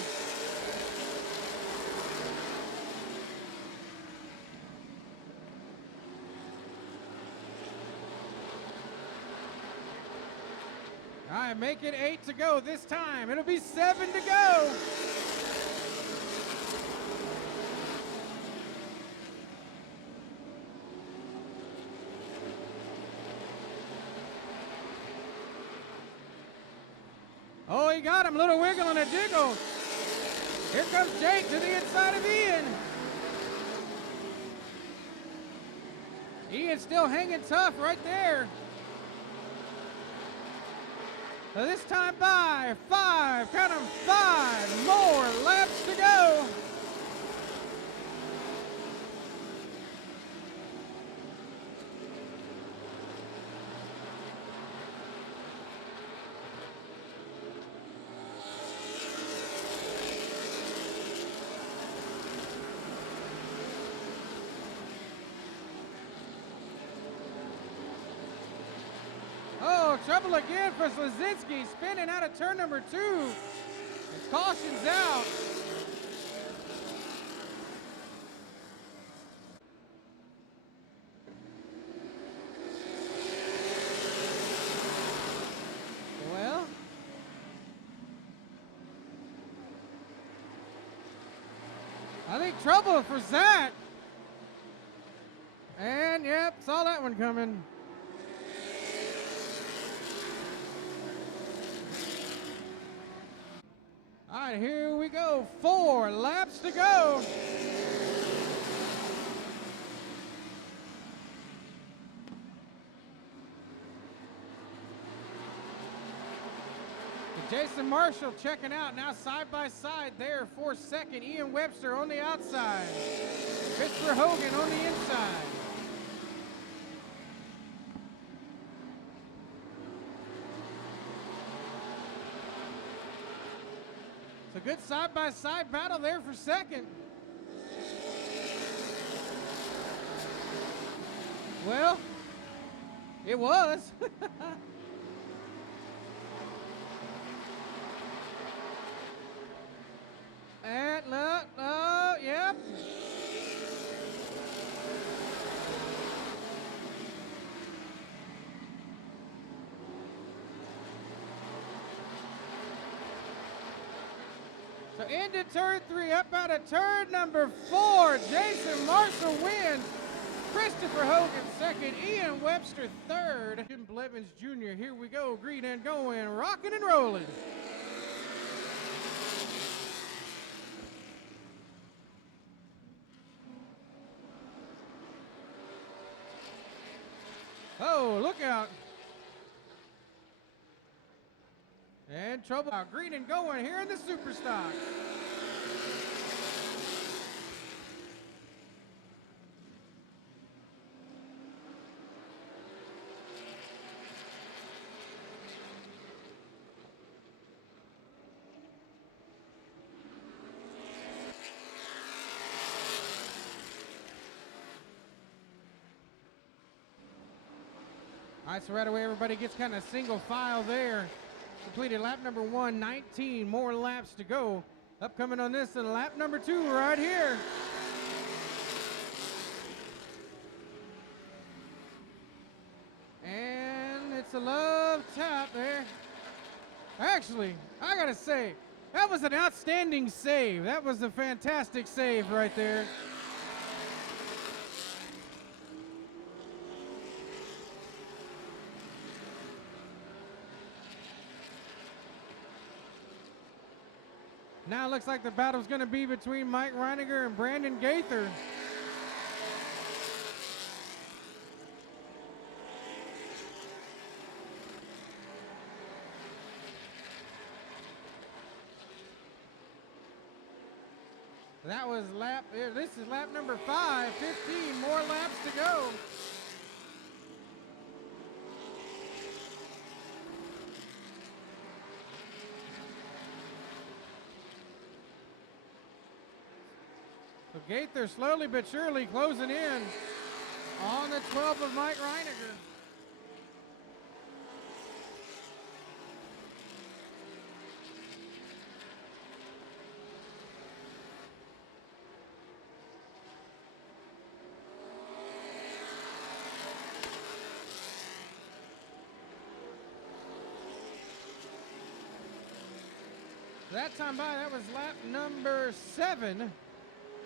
All right, make it 8 to go this time. It'll be 7 to go. Oh, he got him. Little wiggle and a jiggle. Here comes Jake to the inside of Ian. Ian's still hanging tough right there. So this time by 5, count 'em, 5 more laps to go. Oh, trouble again for Slazinski, spinning out of turn number 2. His caution's out. Well, I think trouble for Zach. And yep, saw that one coming. All right, here we go. 4 laps to go. Jason Marshall checking out now side by side there for second. Ian Webster on the outside. Christopher Hogan on the inside. It's a good side-by-side battle there for second. Well, it was. And look, oh, yep. So into turn 3, up out of turn number 4, Jason Marshall wins. Christopher Hogan second, Ian Webster third. Jim Blevins Jr., here we go, green and going, rocking and rolling. Oh, look out. And trouble out, green and going here in the super stock. All right, so right away everybody gets kind of single file there. Completed lap number 1, 19 more laps to go. Upcoming on this and lap number 2 right here. And it's a love tap there. Actually, I gotta say, that was an outstanding save. That was a fantastic save right there. Now it looks like the battle's going to be between Mike Reiniger and Brandon Gaither. That was this is lap number 5, 15 more laps to go. So Gaither slowly but surely closing in on the 12 of Mike Reiniger. That time by, that was lap number 7.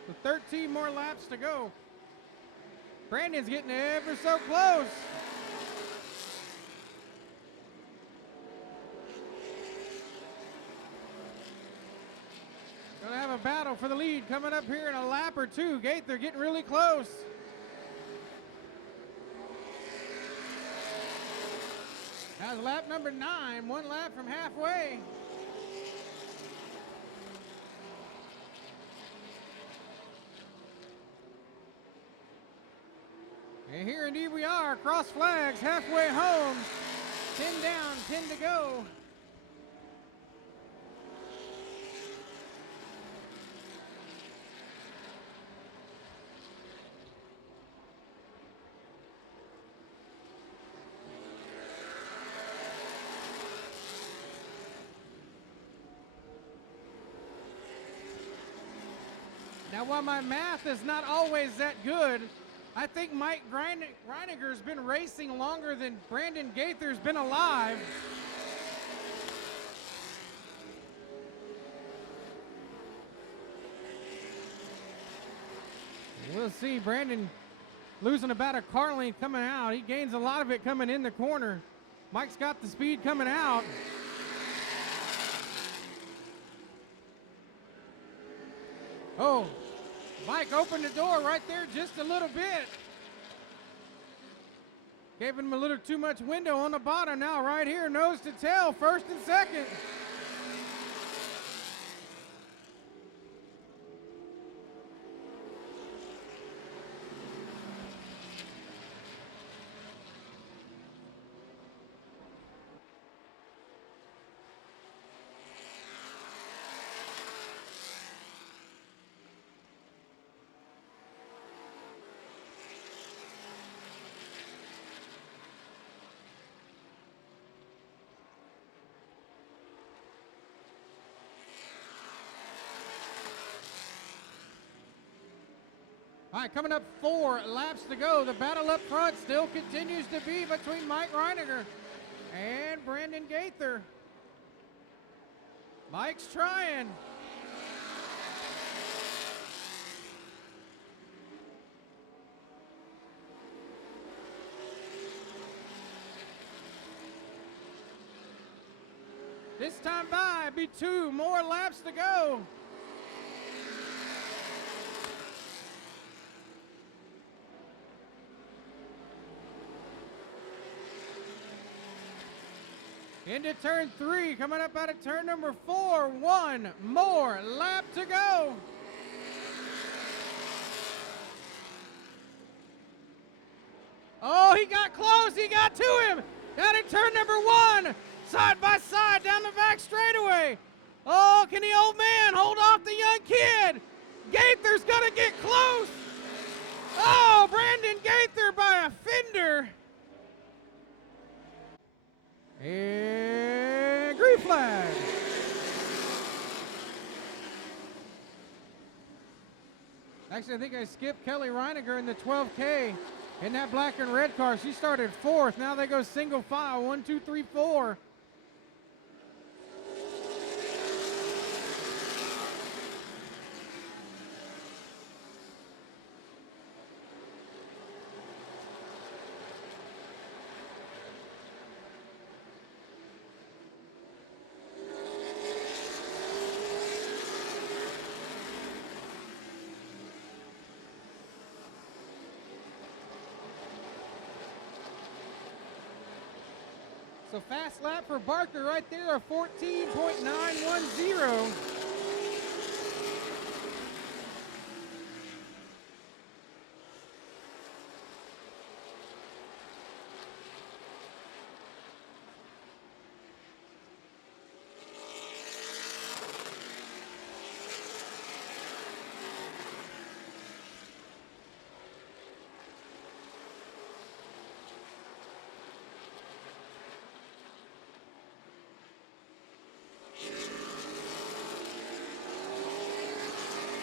With 13 more laps to go. Brandon's getting ever so close. Gonna have a battle for the lead coming up here in a lap or two. Gaither getting really close. That's lap number 9, 1 lap from halfway. And here indeed we are, cross flags, halfway home. 10 down, 10 to go. Now, while my math is not always that good, I think Mike Reiniger's been racing longer than Brandon Gaither's been alive. We'll see. Brandon losing about a car length coming out. He gains a lot of it coming in the corner. Mike's got the speed coming out. Oh, Mike opened the door right there just a little bit. Gave him a little too much window on the bottom. Now right here, nose to tail, first and second. All right, coming up 4 laps to go. The battle up front still continues to be between Mike Reiniger and Brandon Gaither. Mike's trying. This time by, be 2 more laps to go. Into turn 3, coming up out of turn number 4. 1 more lap to go. Oh, he got close. He got to him. Down in turn number 1. Side by side down the back straightaway. Oh, can the old man hold off the young kid? Gaither's going to get close. Oh, Brandon Gaither by a fender. And green flag. Actually, I think I skipped Kelly Reiniger in the 12K in that black and red car. She started 4th. Now they go single file. 1, 2, 3, 4. So fast lap for Barker right there, a 14.910.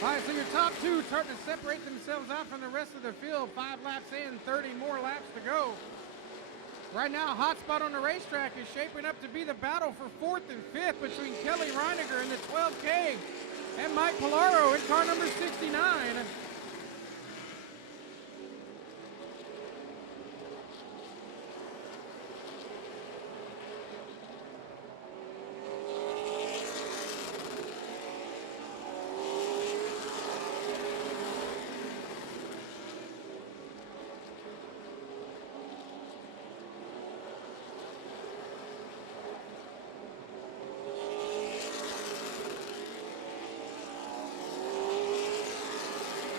All right, so your top 2 starting to separate themselves out from the rest of the field. 5 laps in, 30 more laps to go. Right now, hot spot on the racetrack is shaping up to be the battle for 4th and 5th between Kelly Reiniger in the 12K and Mike Polaro in car number 69.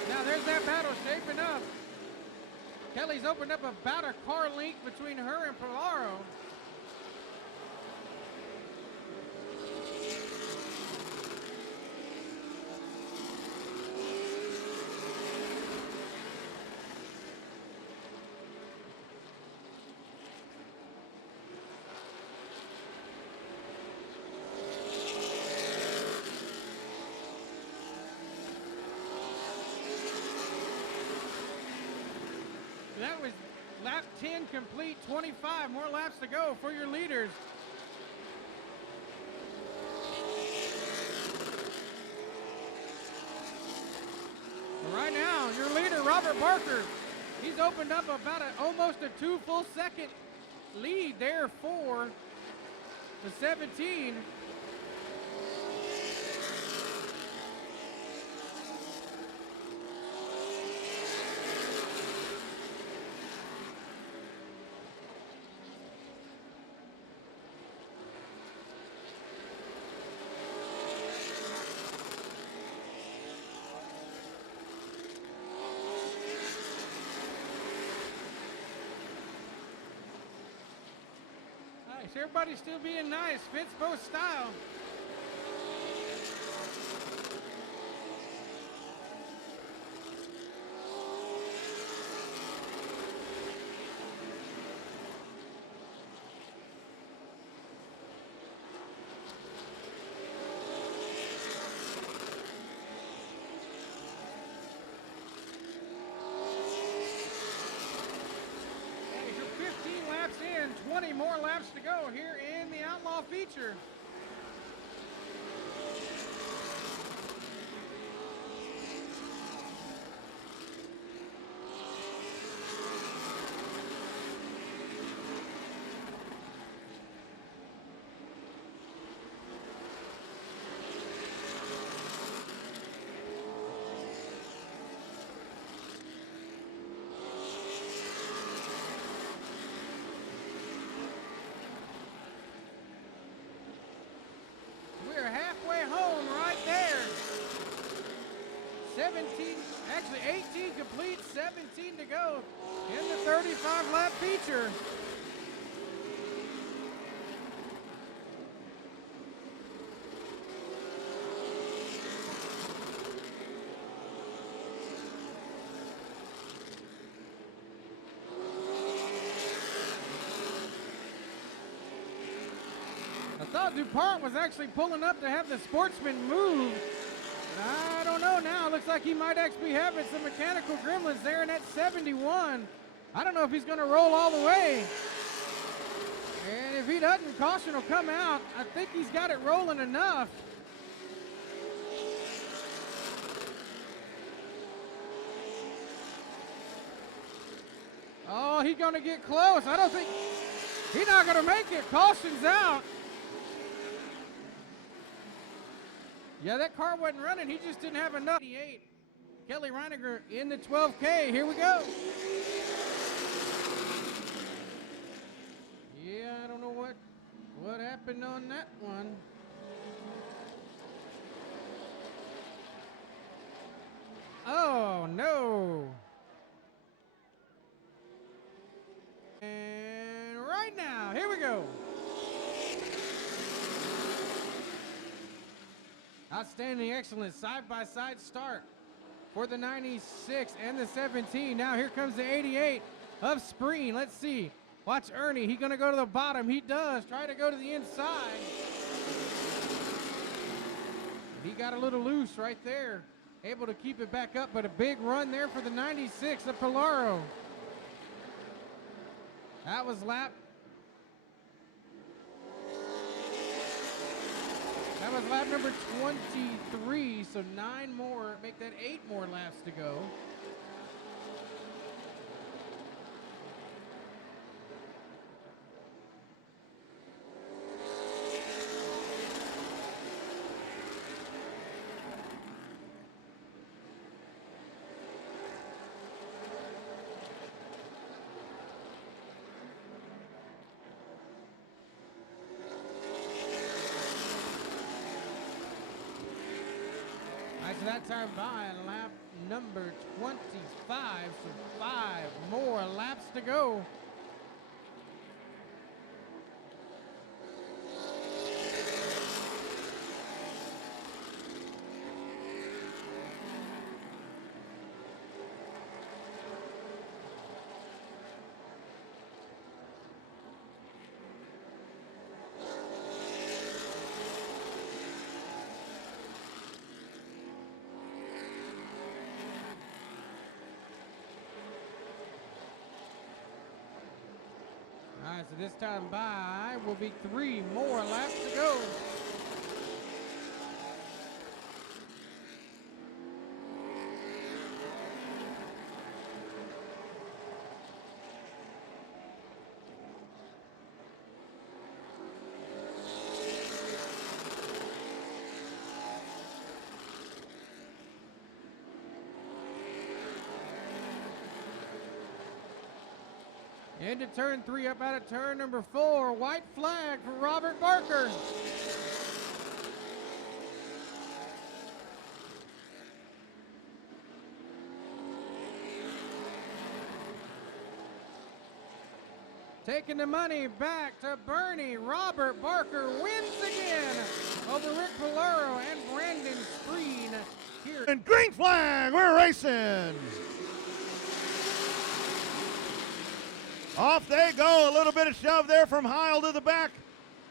Now there's that battle shaping up. Kelly's opened up about a car length between her and Polaro. That was lap 10 complete, 25 more laps to go for your leaders. But right now, your leader, Robert Barker, he's opened up about almost a 2 full second lead there for the 17. Everybody's still being nice. Fits both style. Hey, you're 15 laps in, 20 more laps to go here in the Outlaw feature. We're halfway home right there. 17, actually 18 complete, 17 to go in the 35 lap feature. I thought DuPont was actually pulling up to have the Sportsman move. But I don't know now. Looks like he might actually be having some mechanical gremlins there in that 71. I don't know if he's going to roll all the way. And if he doesn't, caution will come out. I think he's got it rolling enough. Oh, he's going to get close. I don't think he's not going to make it. Caution's out. Yeah, that car wasn't running. He just didn't have enough. 88. Kelly Reiniger in the 12K. Here we go. Yeah, I don't know what happened on that one. Oh, no. And right now, here we go. Outstanding, excellent side-by-side start for the 96 and the 17. Now here comes the 88 of Spreen. Let's see. Watch Ernie. He's going to go to the bottom. He does. Try to go to the inside. He got a little loose right there. Able to keep it back up, but a big run there for the 96 of Polaro. That was lap That was lap number 23, so 9 more, make that 8 more laps to go. So that time by lap number 25, so 5 more laps to go. All right, so this time by will be 3 more laps to go. Into turn 3, up out of turn number 4. White flag for Robert Barker. Taking the money back to Bernie. Robert Barker wins again over Rick Polaro and Brandon Screen here. And green flag, we're racing. Off they go, a little bit of shove there from Heil to the back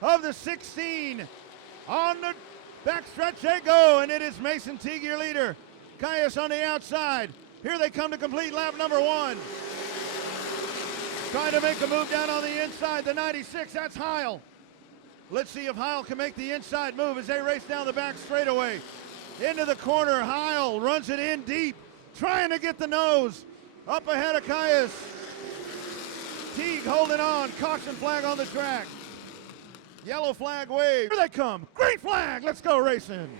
of the 16. On the backstretch they go, and it is Mason Teague, your leader. Caius on the outside. Here they come to complete lap number 1. Trying to make a move down on the inside, the 96, that's Heil. Let's see if Heil can make the inside move as they race down the back straightaway. Into the corner, Heil runs it in deep, trying to get the nose. Up ahead of Caius. Teague holding on, caution flag on the track. Yellow flag wave. Here they come, green flag, let's go racing.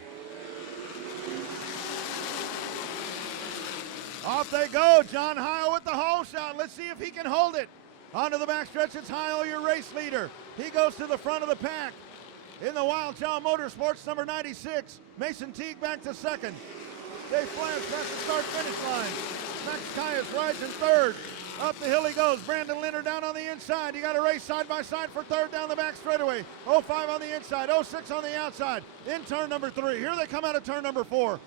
Off they go, John Heil with the hole shot. Let's see if he can hold it. Onto the backstretch, it's Heil, your race leader. He goes to the front of the pack. In the Wild Child Motorsports, number 96, Mason Teague back to second. Dave Flash past the start-finish line. Max Caius rides in third. Up the hill he goes. Brandon Leonard down on the inside. You got to race side by side for third down the back straightaway. 05 on the inside, 06 on the outside. In turn number 3. Here they come out of turn number 4.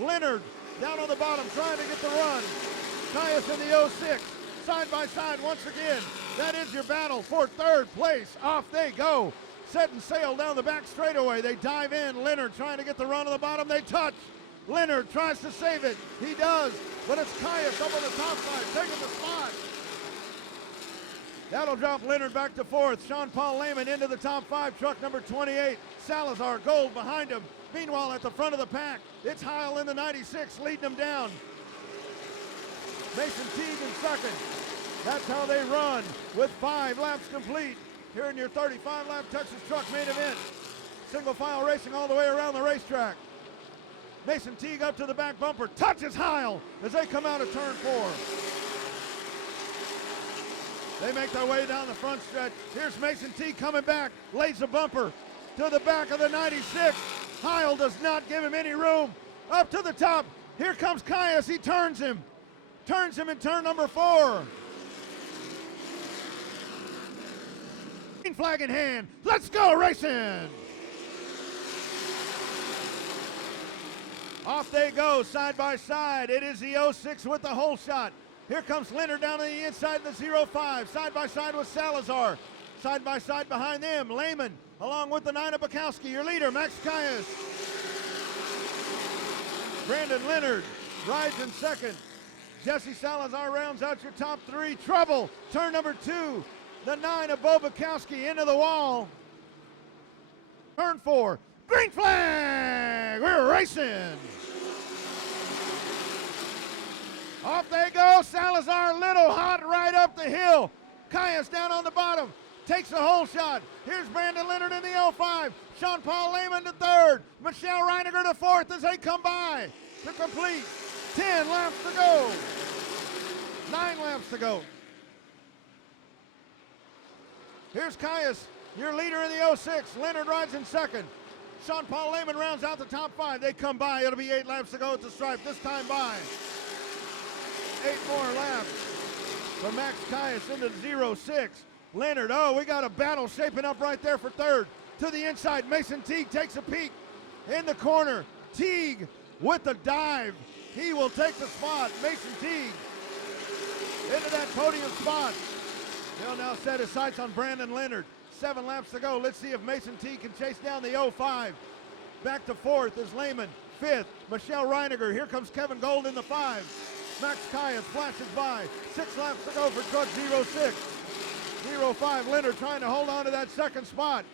Leonard down on the bottom trying to get the run. Caius in the 06. Side by side once again. That is your battle for third place. Off they go. Setting sail down the back straightaway. They dive in. Leonard trying to get the run on the bottom. They touch. Leonard tries to save it. He does, but it's Caius up on the top side, taking the spot. That'll drop Leonard back to 4th. Sean Paul Lehman into the top 5. Truck number 28. Salazar Gold behind him. Meanwhile, at the front of the pack, it's Heil in the 96 leading them down. Mason Teague in second. That's how they run with 5 laps complete here in your 35-lap Texas Truck main event. Single file racing all the way around the racetrack. Mason Teague up to the back bumper, touches Heil as they come out of turn 4. They make their way down the front stretch. Here's Mason Teague coming back, lays a bumper to the back of the 96. Heil does not give him any room. Up to the top, here comes Caius, he turns him in turn number 4. Green flag in hand, let's go racing! Off they go, side by side. It is the 06 with the hole shot. Here comes Leonard down on the inside in the 05. Side by side with Salazar. Side by side behind them, Lehman, along with the 9 of Bukowski. Your leader, Max Caius. Brandon Leonard rides in second. Jesse Salazar rounds out your top 3. Trouble, turn number 2. The 9 of Bo Bukowski into the wall. Turn 4. Green flag! We're racing! Off they go. Salazar Little hot right up the hill. Caius down on the bottom. Takes a hole shot. Here's Brandon Leonard in the 05. Sean Paul Lehman to third. Michelle Reiniger to fourth as they come by to complete 10 laps to go. 9 laps to go. Here's Caius, your leader in the 06. Leonard rides in second. Sean Paul Lehman rounds out the top 5. They come by. It'll be 8 laps to go at the stripe. This time by 8 more laps for Max Caius into the 06. Leonard, oh, we got a battle shaping up right there for third. To the inside, Mason Teague takes a peek in the corner. Teague with the dive. He will take the spot. Mason Teague into that podium spot. He'll now set his sights on Brandon Leonard. 7 laps to go. Let's see if Mason Teague can chase down the 05. Back to fourth is Lehman. Fifth, Michelle Reiniger. Here comes Kevin Gold in the 5. Max Caius flashes by. 6 laps to go for truck 06. 05, Leonard trying to hold on to that second spot.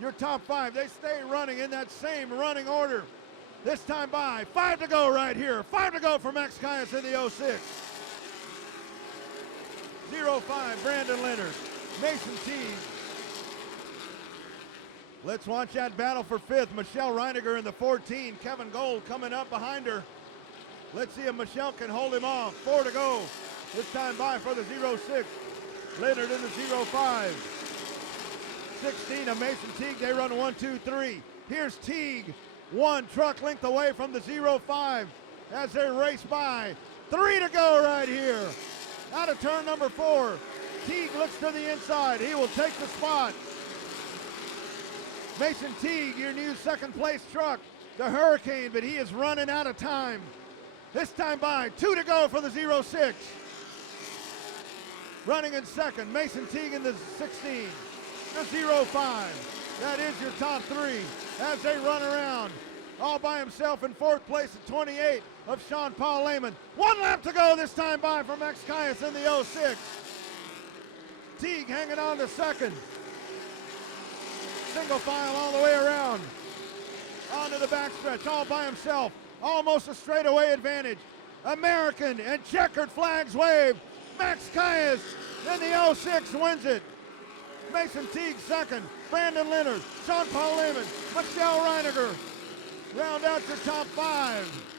Your top 5, they stay running in that same running order. This time by 5 to go right here. 5 to go for Max Caius in the 06. 05, Brandon Leonard. Mason Teague. Let's watch that battle for 5th. Michelle Reiniger in the 14. Kevin Gold coming up behind her. Let's see if Michelle can hold him off. 4 to go. This time by for the 06. Leonard in the 05. 16 of Mason Teague. They run 1, 2, 3. Here's Teague. 1 truck length away from the 05 as they race by. 3 to go right here. Out of turn number 4. Teague looks to the inside. He will take the spot. Mason Teague, your new second place truck, the Hurricane, but he is running out of time. This time by 2 to go for the 06. Running in second, Mason Teague in the 16. The 05. That is your top 3 as they run around. All by himself in 4th place at 28 of Sean Paul Lehman. 1 lap to go this time by for Max Caius in the 06. Teague hanging on to second. Single file all the way around. Onto the backstretch all by himself. Almost a straightaway advantage. American and checkered flags wave. Max Caius in the 06 wins it. Mason Teague second. Brandon Leonard, Sean Paul Lehman, Michelle Reiniger. Round out your top 5.